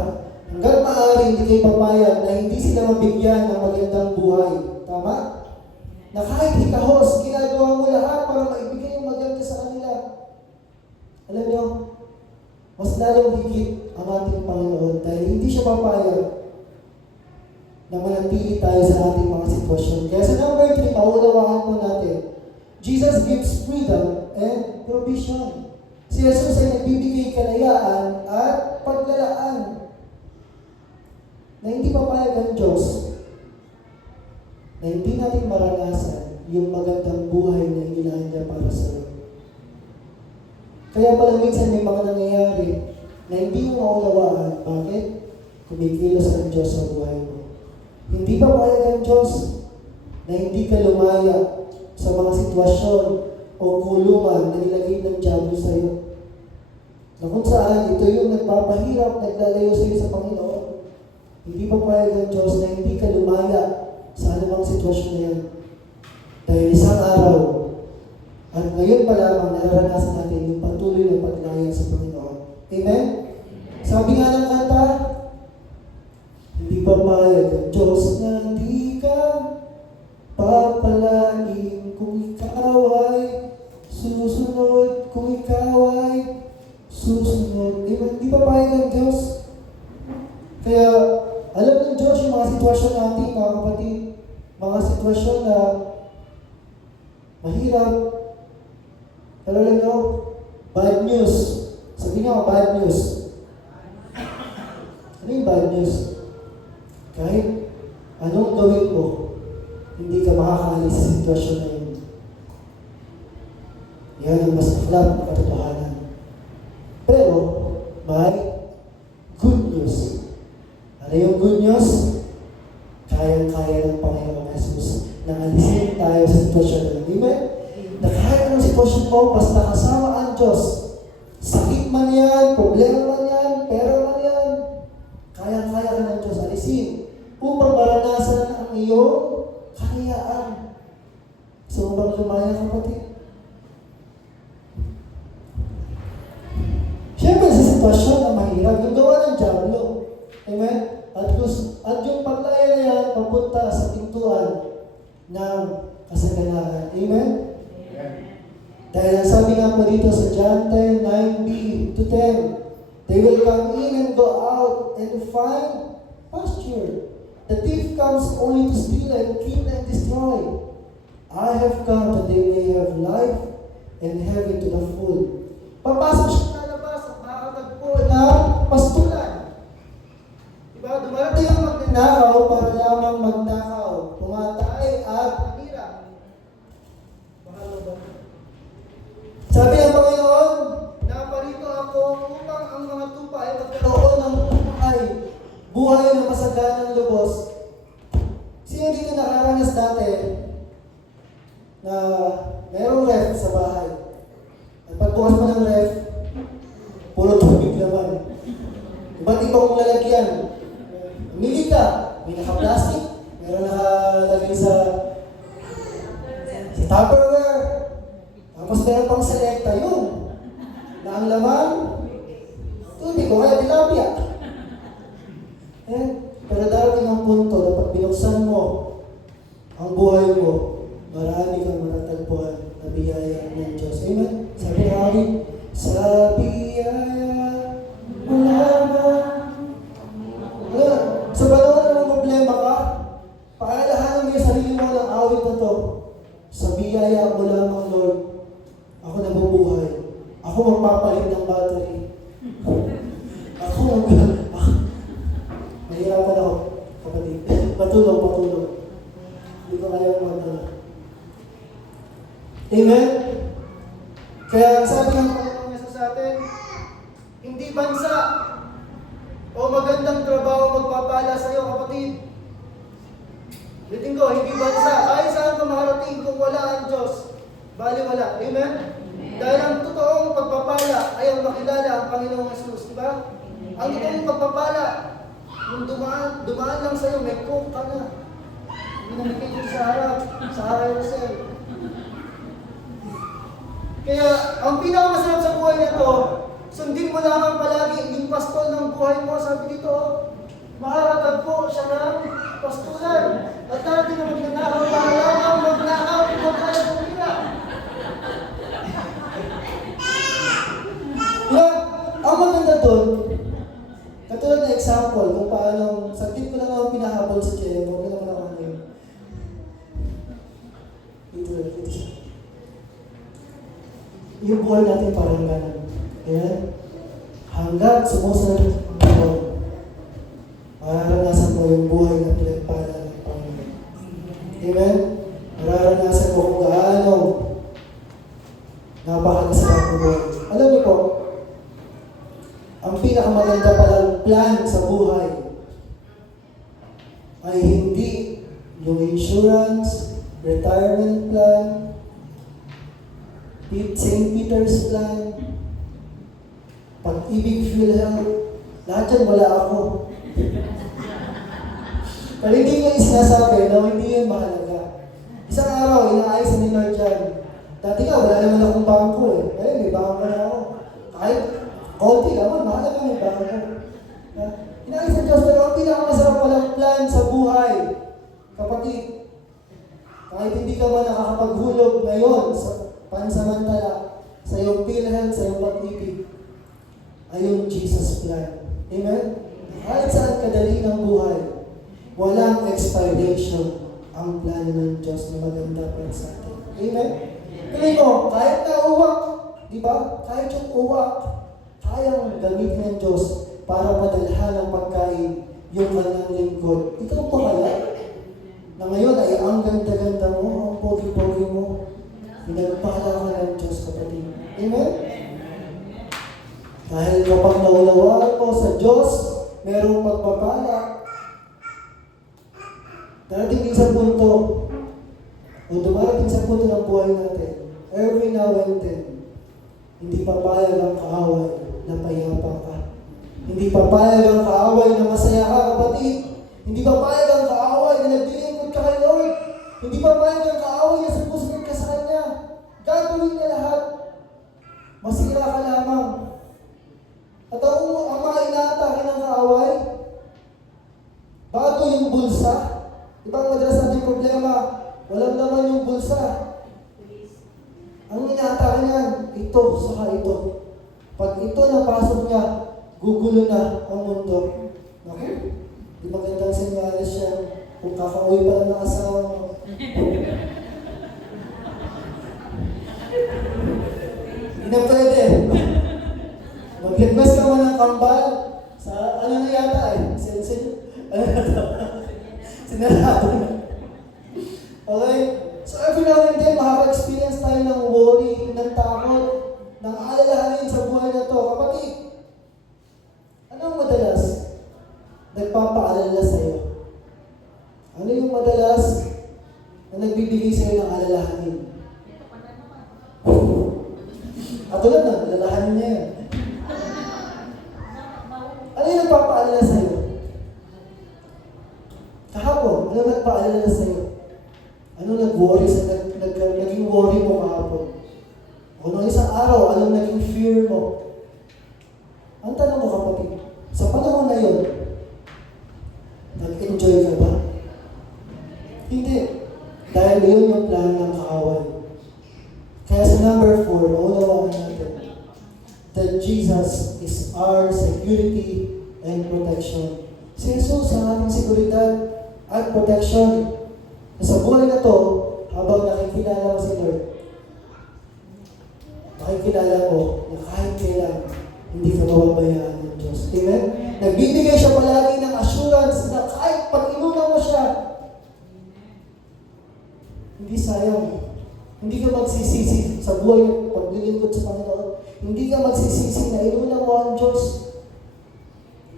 Hanggat maaari, hindi kayo papayag na hindi sila mabigyan ng magandang buhay. Tama? Na kahit ikahos, ginagawa mo lahat para maibigay yung maganda sa kanila. Alam nyo, mas lalong higit ang ating Panginoon dahil hindi siya papayag na manatili tayo sa ating mga sitwasyon. Kaya sa number 3, maunawaan po natin, Jesus gives freedom and provision. Si Jesus ay nagbibigay kalayaan at paglalaan na hindi papayag ang Diyos na hindi natin maranasan yung magandang buhay na inilaan niya para sa iyo. Kaya pala minsan may mga nangyayari na hindi mo maunawaan. Bakit? Kumikilos ang Diyos sa buhay mo. Hindi papayag ang Diyos na hindi ka lumaya sa mga sitwasyon o kulungan na nilagay ng Diablo sa iyo. Na kung saan ito yung nagpapahirap, naglalayo sa iyo sa Panginoon. Hindi papayag ang Diyos na hindi ka lumaya sa anumang sitwasyon na yan. Dahil isang araw, at ngayon pa lamang nararanasan natin yung patuloy na paglaya sa Panginoon. Amen? Sabi nga ng kanta, hindi papayag ang Diyos na hindi ka papalagin kung ikaw ay susunod, kung ikaw ay susunod. Hindi papayag ang Diyos. Kaya, alam ng Diyos yung mga sitwasyon natin, mga kapatid, mga sitwasyon na mahirap. Pero alam nyo, bad news. Sabi nga, bad news. Ano yung bad news? Kahit anong gawin mo, hindi ka makakaalis sa sitwasyon na yun. Yan ang mas naklat na katotohanan. Pero, may good news. Ano yung good news? Kayang-kaya ng Panginoong Jesus na alisin tayo sa sitwasyon na yun. Amen? Na kahit anong sitwasyon mo, basta kasama ang Diyos. Sakit man yan, problema man yan, pera man yan, alisin upang maranasan ang iyong kalayaan. So, bang lumaya, kapatid? Siyempre, sa sitwasyon na mahirap, yung gawa ng diablo. Amen? At yung paglaya na yan, papunta sa pintuan ng kasaganahan. Amen? Dahil ang sabi nga po dito sa John 10, 9b to 10, they will come in and go out and find pasture. The thief comes only to steal and kill and destroy. I have come that they may have life and have it to the full. Papasok siya na labas at makakatagpo na pastulan. Diba? Dumarating ang magnanakaw para lamang magnakaw, pumatay at manira. Sabi ng Panginoon, naparito ako upang ang mga tupa ay magkaroon ng buhay na masaganang lubos. Sino dito nakaranas dati na mayroong ref sa bahay? At pagbukas mo ng ref, puro tubig naman. Iba't ibang lalagyan. Umili ka, may naka-plastic, meron nakalagay sa Tupperware. Tapos meron pang selecta yun. Na ang laman, tubig o kaya tilapia. Pero darating ang punto na pag binuksan mo ang buhay mo, marami kang matatagpuan na biyaya ng Diyos. Amen? Sabi ng awit, sa biyaya mo lamang. Sa panahon na ng problema ka, paalahanan mo yung sarili mo ng awit na to. Sa biyaya mo lamang, Lord, ako nabubuhay. Ako magpapalit ng battery. Mahirapan ako, kapatid. Patulong. Hindi ko kaya magdala. Amen? Kaya sabi ng Panginoon Yesus sa atin, hindi bansa o magandang trabaho magpapala sa iyo, kapatid. Bitin ko, hindi bansa. Kahit saan ka makarating kung wala ang Diyos, bali wala. Amen? Dahil ang totoong pagpapala ay ang makilala ang Panginoong Yesus, di ba? Ang totoong pagpapala, yung dumaan lang sa'yo, may coke ka na. Hindi na nakikita sa harap, sa Jerusalem. Kaya, ang pinakamasarap sa buhay na to, sundin mo lamang palagi yung pastol ng buhay mo. Sabi dito, makakatagpo siya ng pastulan. At dati na magnanakaw, mahalawang magnakaw, kung kaya pumira. Ang maganda doon, katulad na example, kung paano, saglit ko lang ako pinahabol sa Jay, huwag na naman ako ano yun. Dito siya. Yung buhay natin parang ganun. Ayan? Hanggat sumusunod ang Panginoon, mararanasan mo yung buhay na pinagpala ng Panginoon. Amen? Mararanasan mo kung gaano napakasarap ng buhay. Alam niyo po, ang pinakamaganda palang plan sa buhay ay hindi yung insurance, retirement plan, St. Peter's plan, Pag-ibig PhilHealth, lahat yan wala ako. Pero hindi nga sinasabi na hindi yun mahalaga. Isang araw, inaayos ni Lord yan. Dati nga, wala naman akong bangko eh. Ngayon, may bangko na ako. Kahit konti naman, mahalaga may bangko. Inaayos ng Diyos, pero ang pinakamasarap palang plan sa buhay, kapatid, kahit hindi ka ba nakakapaghulog ngayon sa pansamantala, sa iyong PhilHealth, sa iyong pag-ibig, ay yung Jesus plan. Amen? Kahit saan kadali ng buhay, walang expiration ang plano ng Diyos na maganda para sa atin. Amen? Tuloy mo, kahit na uwak, di ba? Kahit yung uwak, kayang gamitin ng Diyos para madalhan ng pagkain yung kanyang lingkod. Ikaw pa kaya? Na ngayon ay ang ganda-ganda mo, ang pogi-pogi mo. Pinagpala ka ng Diyos, kapatid. Amen? Dahil kapag naunawaan mo sa Diyos, merong pagpapala. Darating din sa punto, o dumarating sa punto ng buhay natin, every now and then, hindi papayag ang kaaway na payapa ka. Hindi papayag ang kaaway na masaya ka, kapatid. Hindi ba payag ang kaaway na naglilingkod ka kay Lord? Hindi ba payag ang kaaway na sumusunod ka sa Kanya? Gagawin niya lahat. Masira ka lamang. At ang mga inaatake ng kaaway, bago yung bulsa, ibang madalas natin problema, walang laman yung bulsa. Ang inaatake niyan, ito, saka ito. Pag ito napasok niya, gugulo na ang mundo. Okay? Di magandang senyales yan kung kakauwi pa lang ng asawa mo. Hindi na pwede. Mag-request ka mo ng kambal sa ano na yata ano na ito? Sinarado na. Okay? So every now and then, makaka-experience tayo ng worry, ng takot, ng alalahanin sa buhay na to. Kapatid, anong madalas nagpapaalala sa'yo? Ano yung madalas na nagbibigay sa'yo ng alalahanin? At tulad na, alalahanin niya yan. Ano yung nagpapaalala sa'yo? Kahapon, ano nagpaalala sa'yo? Ano nag-worry naging worry mo kahapon? O nung isang araw, anong naging fear mo? Ang tanong ko kapatid, sa panahon na yun, nag-enjoy ka ba? Hindi. Dahil yun yung plano ng kaaway. Kaya sa number 4, maunawaan natin that Jesus is our security and protection. Si Jesus ang ating seguridad at protection. Sa buhay na to, habang nakikilala mo si Lord, makikilala mo na kahit kailan, hindi ka mababayaan ng Diyos. Amen? Nagbibigay siya palagi ng assurance na kahit pag inuna mo siya, hindi sayang. Hindi ka magsisisi sa buhay pag nilingkod sa Panginoon. Hindi ka magsisisi na inuna mo ang Diyos.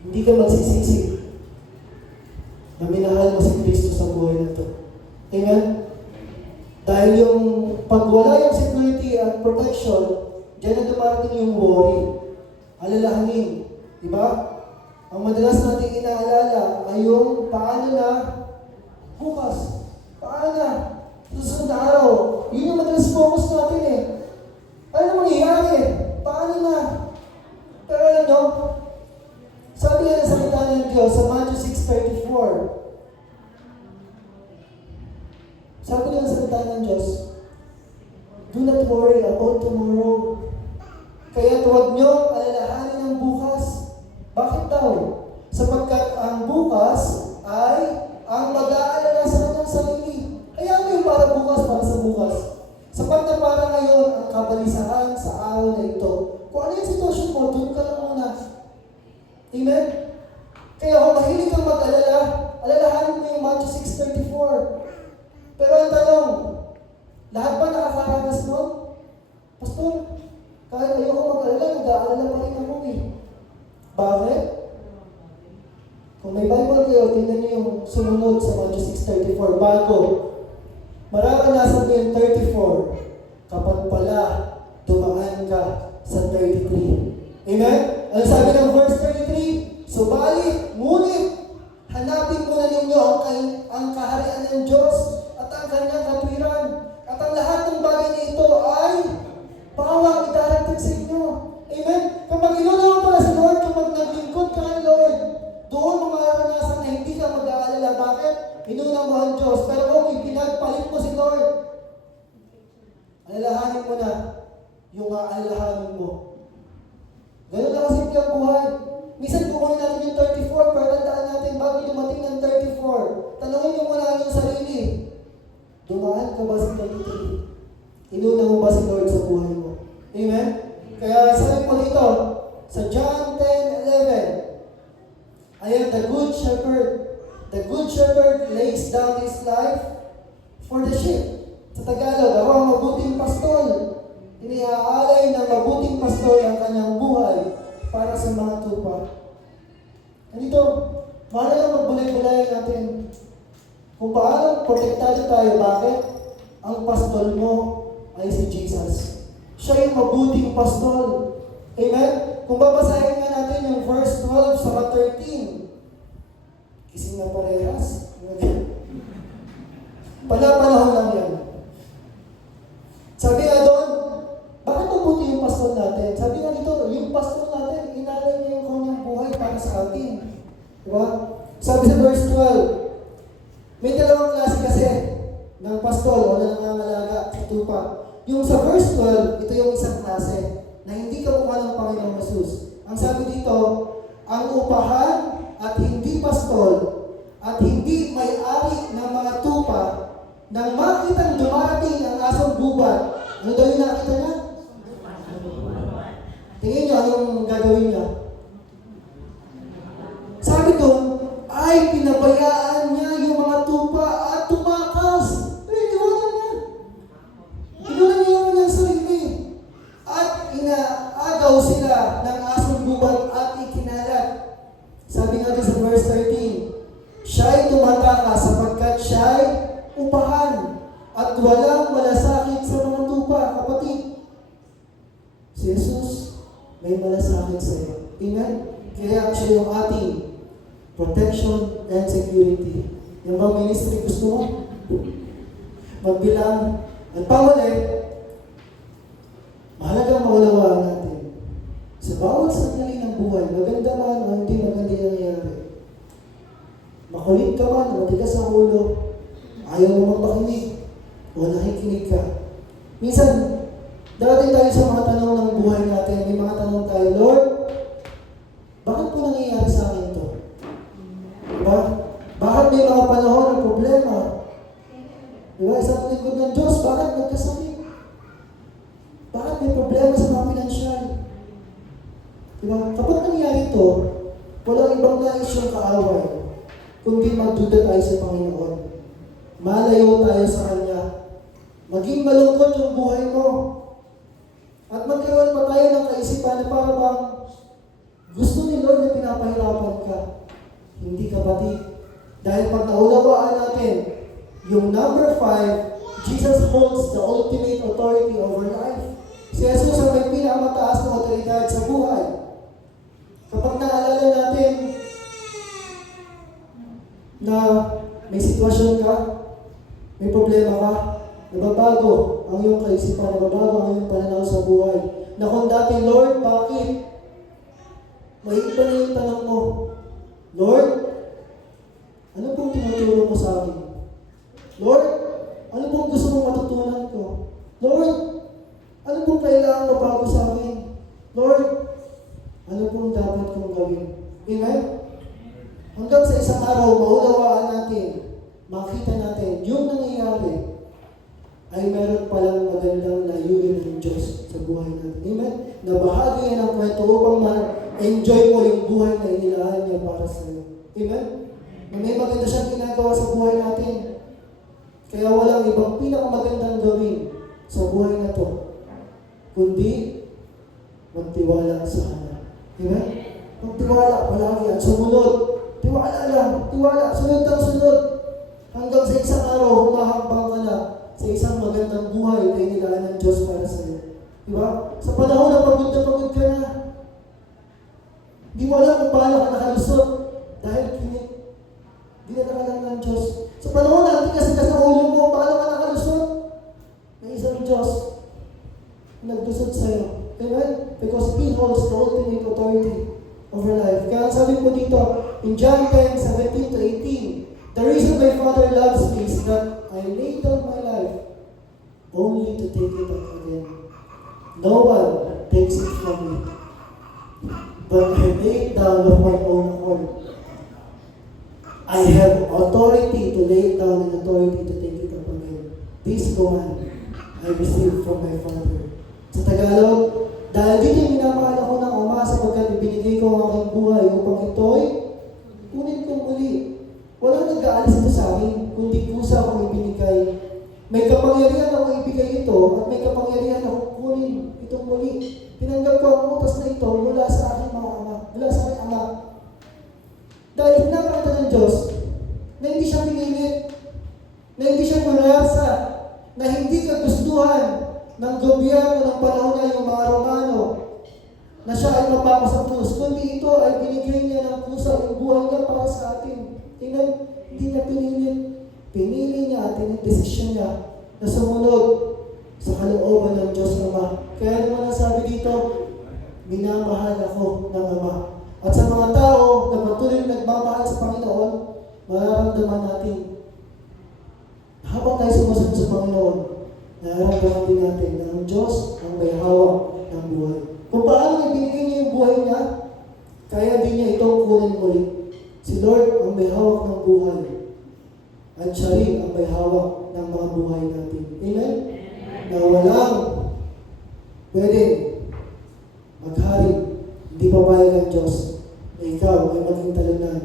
Hindi ka magsisisi na minahal mo si Kristo sa buhay na ito. Amen? Dahil yung pagwala yung security at protection, diyan na dumarating yung worry. Alalahanin. Diba? Ang madalas natin inaalala ay yung paano na bukas. Paano na? Susunod na araw. Yun yung madalas focus natin eh. Ano mangyayari? Paano na? Pero alam nyo, sabi nga ng salita ng Diyos sa Matthew 6:34, sabi nga ng salita ng Diyos, do not worry about tomorrow. Kaya huwag nyo alalahanin ang bukas. Bakit daw? Sapagkat ang bukas ay ang mag-aalala sa kanyang sarili. Kaya mo yung para bukas, para sa bukas. Sapat na para ngayon ang kabalisahan sa araw na ito. Kung ano yung sitwasyon mo, doon ka lang muna. Amen? Kaya kung mahilig kang mag-alala, alalahanin mo yung Matthew 6:34. Pero ang tanong, lahat ba nakakaranas nun? Pastor, kahit ayoko mag-alala, nag-aalala pa rin ako eh. Bakit? Kung may Bible kayo, tingnan niyo yung sumunod sa Matthew 6:34. Bago, mararanasan mo yung 34 kapag pala dumaan ka sa 33. Amen? Ano sabi ng verse 33? Subalit, ngunit, hanapin mo na ninyo ang kaharian ng Diyos at ang kanyang katwiran. At ang lahat ng bagay na ito ay pawang idarating sa inyo. Amen? Kapag inuna mo pala sa Lord, kapag naglingkod ka kay Lord, doon mo mararanasan na hindi ka mag-aalala. Bakit? Inuna mo ang Diyos. Pero kung ipinagpalit mo si Lord, alalahanin mo na yung aalalahanin mo. Ganun na kasi ang buhay. Minsan kukunin natin yung 34, pero tandaan natin bago dumating ng 34, tanongin mo muna ang iyong sarili. Dumaan ka ba sa 33? Inuna mo ba si Lord sa buhay mo? Amen? Kaya sabi po dito, sa John 10:11, I am the good shepherd. The good shepherd lays down his life for the sheep. Sa Tagalog, ako ang mabuting pastol. Iniaalay ng mabuting pastol ang kanyang buhay para sa mga tupa. Nandito, mahal lang magbulay-bulay natin kung paano protektado tayo. Bakit? Ang pastol mo ay si Jesus. Siya yung mabuting pastol. Amen? Kung babasahin nga natin yung verse 12 sa 13, Kising na parehas. Panapanahon lang yan. Sabi nga doon, bakit mabuti yung pastor natin? Sabi nga dito, yung pastor natin, inalay niya yung kanyang buhay para sa atin. Diba? Sabi sa verse 12, may dalawang klase kasi ng pastor o na nangangalaga sa tupa. Yung sa verse 12, ito yung isang klase na hindi kamukha ng Panginoong Jesus. Ang sabi dito, ang upahan at hindi pastor at hindi may-ari ng mga tupa nang makitang dumarating ang asong gubat. Ano daw yung nakita niya? Tingin niyo anong gagawin niya? Sabi doon, ay pinabayaan niya yung mga tupa at tumakas. Iniwanan niya. Iniwanan niya yung kanyang sarili. At inaagaw sila ng asong gubat at ikinalat. Sabi nga doon sa verse 13, siya'y tumatakas sapagkat siya'y upahan at walang malasakit sa mga tupa, kapatid. Si Jesus may malasakit sa iyo. Amen? Kaya siya yung ating protection and security. Yung bang ministry gusto mo? Magbilang. At panguli, mahalagang maunawaan natin. Sa bawat sandali ng buhay, maganda man o hindi maganda yung nangyayari. Makulit ka man, matigas ang ulo, ayaw mo mapakinig, o nakikinig ka. Minsan, darating tayo sa mga tanong ng buhay natin, may mga tanong tayo, Lord, bakit po nangyayari sa akin to? Diba? Bakit may mga panahon ng problema? Diba? Isang lingkod ng Diyos, bakit nagkasakit? Bakit may problema sa mga pinansyal? Diba? Kapag nangyari to, walang ibang nais yung kaaway, kundi magduda tayo sa Panginoon. Malayo tayo sa Kanya. Maging malungkot yung buhay mo. At magkaroon pa tayo ng kaisipan na para bang gusto ni Lord na pinapahirapan ka. Hindi kapatid. Dahil pag naunawaan natin, yung number 5, Jesus holds the ultimate authority over life. Si Jesus ang may pinakamataas na otoridad sa buhay. Kapag naalala natin na may sitwasyon ka, may problema ka, nababago ang iyong kaisipan, nababago ang iyong pananaw sa buhay. Na kung dati, Lord, bakit? May iba na yung tanong mo, Lord, ano pong tinuturo mo sa akin? Lord, ano pong gusto mong matutunan ko? Lord, ano pong kailangan mabago sa akin? Lord, ano pong dapat kong gawin? Amen? Hanggang sa isang araw, maunawaan natin, makita natin, yung nangyayari ay meron palang magandang layunin ng Diyos sa buhay natin. Amen? Na bahagi yan ang kwento upang ma-enjoy mo yung buhay na inilaan niya para sa iyo. Amen? Na may maganda siyang ginagawa sa buhay natin. Kaya walang ibang pinakamagandang gawin sa buhay na to, kundi magtiwala sa Kanya. Amen? Magtiwala palagi at sumunod. Tiwala lang. Tiwala. Sunod ang sunod. Hanggang sa isang araw, humahakbang ka na sa isang magandang buhay na inilaan ng Diyos para sa iyo. Diba? Sa panahon na pagod ka na, di mo alam kung paano ka nakalusot dahil dinala ka lang ng Diyos. Sa panahon na tigas ka sa ulo mo, paano ka nakalusot? May isang Diyos nagdusot sa iyo. Amen? Because He holds the ultimate authority over life. Kaya sabi po dito, in John 10:17-18, the reason my Father loves me is that I lay down my life only to take it up again. No one takes it from me, but I lay it down of my own accord. I have authority to lay it down and authority to take it up again. This command I received from my Father. Sa Tagalog, dahil dito minamahal ako ng Ama sapagkat ibinigay ko ang aking buhay upang ito'y kunin kong muli. Walang nag-aalis ito sa akin, kundi kusa akong ibinigay. May kapangyarihan akong ibigay ito at may kapangyarihan akong kunin itong muli. Tinanggap ko ang utos na ito mula sa aking mga ama, mula sa aking ama. Dahil pinapakita ng Diyos na hindi siya pinilit, na hindi siya kunarsa, na hindi kagustuhan ng gobyerno ng panahon na yung mga Romano na siya ay mapako sa krus, kundi ito ay binigay niya ng pusa yung buhay niya para sa atin. Tingnan, hindi niya pinilit. Pinili niya at desisyon niya na sumunod sa kalooban ng Diyos Ama. Kaya naman ang sabi dito, minamahal ako ng Ama. At sa mga tao na patuloy nagmamahal sa Panginoon, mararamdaman natin, habang tayo sumusunod sa Panginoon, nararamdaman din natin na ang Diyos ang may hawak ng buhay. Kung paano ibinigay niya yung buhay niya, kaya din niya itong kunin muli. Si Lord ang may hawak ng buhay. At siya rin ang may hawak ng mga buhay natin. Amen? Na walang pwedeng maghari, hindi papayag ang Diyos na ikaw ay maging talunan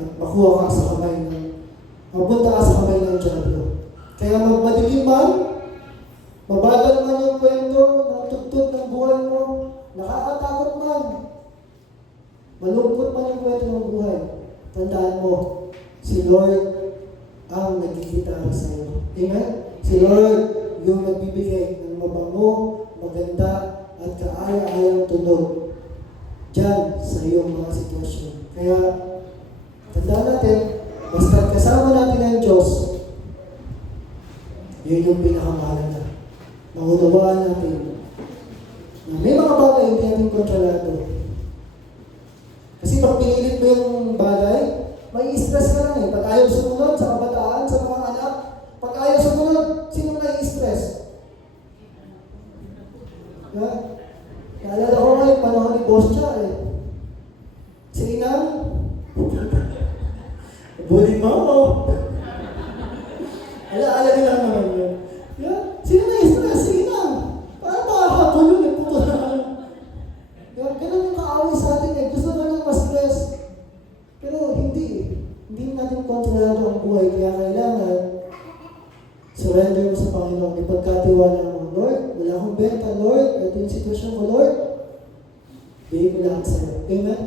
at makuha ka sa kamay ng mapunta ka sa kamay ng Diablo. Kaya magmadilim man, mabagal man yung kwento ng tugtog ng buhay mo, nakakatakot man, malungkot man yung kwento ng buhay, tandaan mo, si Lord ang nagkikitara sa iyo. Amen? Si Lord yung nagbibigay ng mabango, maganda, at kaaya-ayang tunog dyan sa iyong mga sitwasyon. Kaya, tandaan natin, basta kasama natin ang Diyos, yun yung pinakamahalaga. Maunawaan natin na may mga bagay hindi natin kontrolado. Kasi pag pinilit mo yung bagay, may stress ka lang eh. Pag ayaw sumunod sa kabataan, sa mga anak, pag ayaw sumunod, sino na-stress? Yeah. Naalala ko ngayon, panahon ni Boss Char eh. Si Inang, bully mo ako. Alaala nila naman yun. Yeah. Sino na-stress? Si Inang. Parang makakapon yun eh. Puto na ano. Yeah. Ganun yung kaaway sa atin eh. Gusto na lang ma-stress. Pero hindi eh. Hindi natin kontrolado ang buhay. Kaya kailangan surrender mo sa Panginoon. Ipagkatiwala mo. Lord, wala akong benta, Lord. Ito yung sitwasyon ko, Lord. Bigay ko lahat sa'yo. Amen?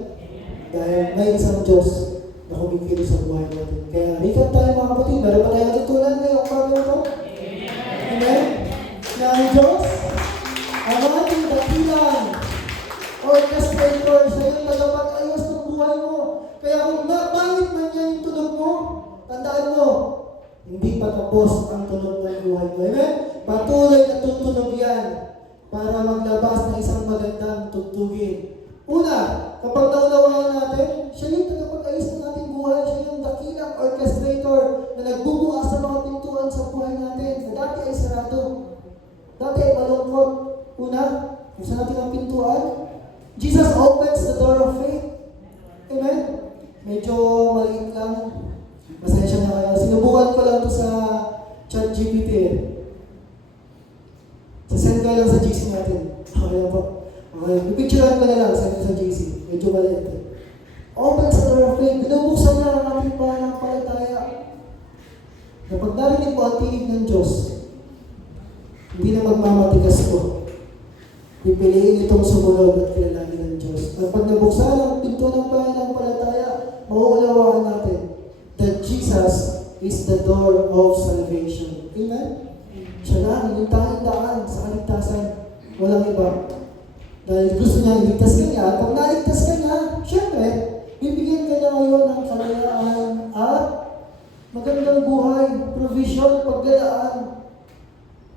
Dahil may isang Diyos na kumikilo sa buhay natin. Kaya recap tayo mga kapatid. Meron pa tayo natutunan ngayong bagay ko? Amen? Na ang Diyos, ang ating dakilang orchestrator, siya yung tagapag-ayos ng buhay mo. Kaya kung mabangit man yan yung tunog mo, tandaan mo, hindi pa tapos ang tunog ng buhay mo. Amen? Patuloy na tutunog yan para maglabas ng isang magandang tugtugin. Una, kapag naunawaan natin, siya yung tagapag-ayos ng ating buhay, siya yung dakilang orchestrator na nagbubukas sa mga pintuan sa buhay natin na dati ay sarado. Dati ay malungkot. Una, kung saan natin ang pintuan, Jesus opens the door of faith. Amen? Medyo maliit lang. Pasensya na kayo. Sinubukan ko lang ito sa ChatGPT eh. Sasend ko lang sa GC natin. Okay lang po. Okay. Ipicturean ko na lang sa GC. Medyo maliit eh. Open sa door of faith. Binubuksan na ang ating pananampalataya. Kapag narinig mo ang tinig ng Diyos, hindi na magmamatigas ko. Pipiliin itong sumunod at kilalanin ng Diyos. At pag nabuksan ang pinto ng pananampalataya, mauunawaan natin that Jesus is the door of salvation. Amen? Siya lang, yung tanging daan sa kaligtasan. Walang iba. Dahil gusto niya iligtas ka niya. At pag naligtas ka niya, syempre, bibigyan ka niya ngayon ng kalayaan at magandang buhay, provision, paggalaan.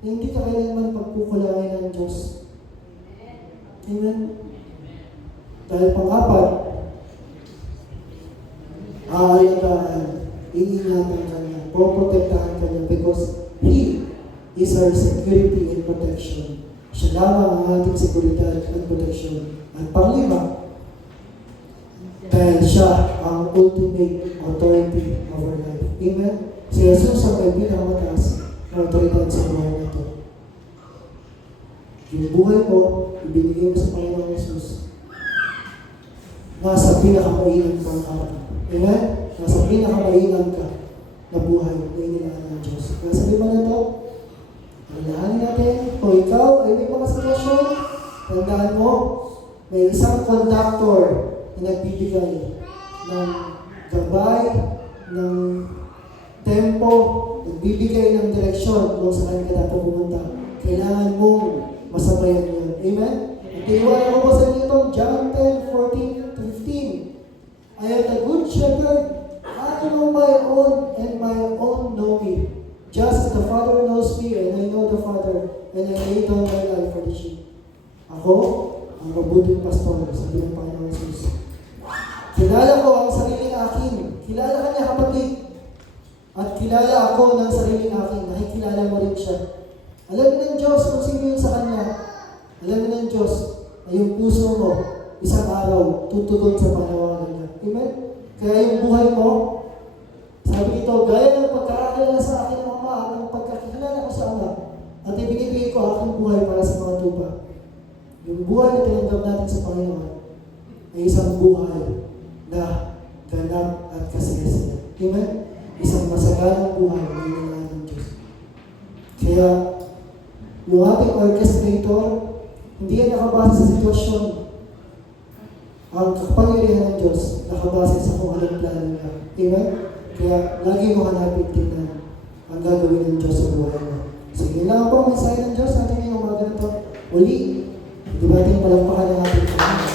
Hindi ka kailanman pagkukulangin ng Diyos. Amen? Dahil pang-apat, aalagaan, iingatan ka niya, poprotektahan ka niya because He is our security and protection. Siya lamang ang ating seguridad at protection. At panglima, dahil siya ang ultimate authority over life. Amen? Si Jesus ang may pinakamataas na autoridad sa buhay na ito. Yung buhay mo, ibinigay mo sa Panginoong Jesus. Nasa pinakamainam kang araw. Amen? Nasa pinakamainam ka na buhay na inilaan ng Diyos. Kaya sa lima na ito, alahanin natin, kung ikaw ay may mga sitwasyon, tandaan mo, may isang conductor na nagbibigay ng gabay, ng tempo, nagbibigay ng direksyon kung saan ka dapat pumunta. Kailangan mong masabayan yun. Amen? At iwan ako po sa inyo itong John 10:14-15. I am the good shepherd. and my own know me, just as the Father knows me, and I know the Father, and I lay down my life for the sheep. Ako, ang mabuting pastor, sabi ng Panginoon Jesus. Kilala ko ang sariling akin. Kilala ka niya, kapatid. At kilala ako ng sariling akin. Nakikilala mo rin siya. Alam ng Diyos kung sino yun sa Kanya. Alam ng Diyos na yung puso mo, isang araw, tutugon sa panawagan niya. Amen? Kaya yung buhay mo, sabi nito, gaya ng pagkakakilala sa akin ng Ama, ang pagkakilala ko sa Ama, at ibinibigay ko aking buhay para sa mga tupa. Yung buhay na tinanggap natin sa Panginoon ay isang buhay na ganap at kasaysayan. Amen? Isang masaganang buhay na inangaan ng Diyos. Kaya, yung ating orchestrator, hindi yan nakabase sa sitwasyon. Ang kapangyarihan ng Diyos nakabase sa kung anong plano niya. Amen? Kaya lagi mo hanapin tingnan ang gagawin ng Diyos sa buhay mo. Sige lang po, mensahe ng Diyos natin ngayong umaga na ito. Uli, di ba ating palampakan ng ating Panginoon?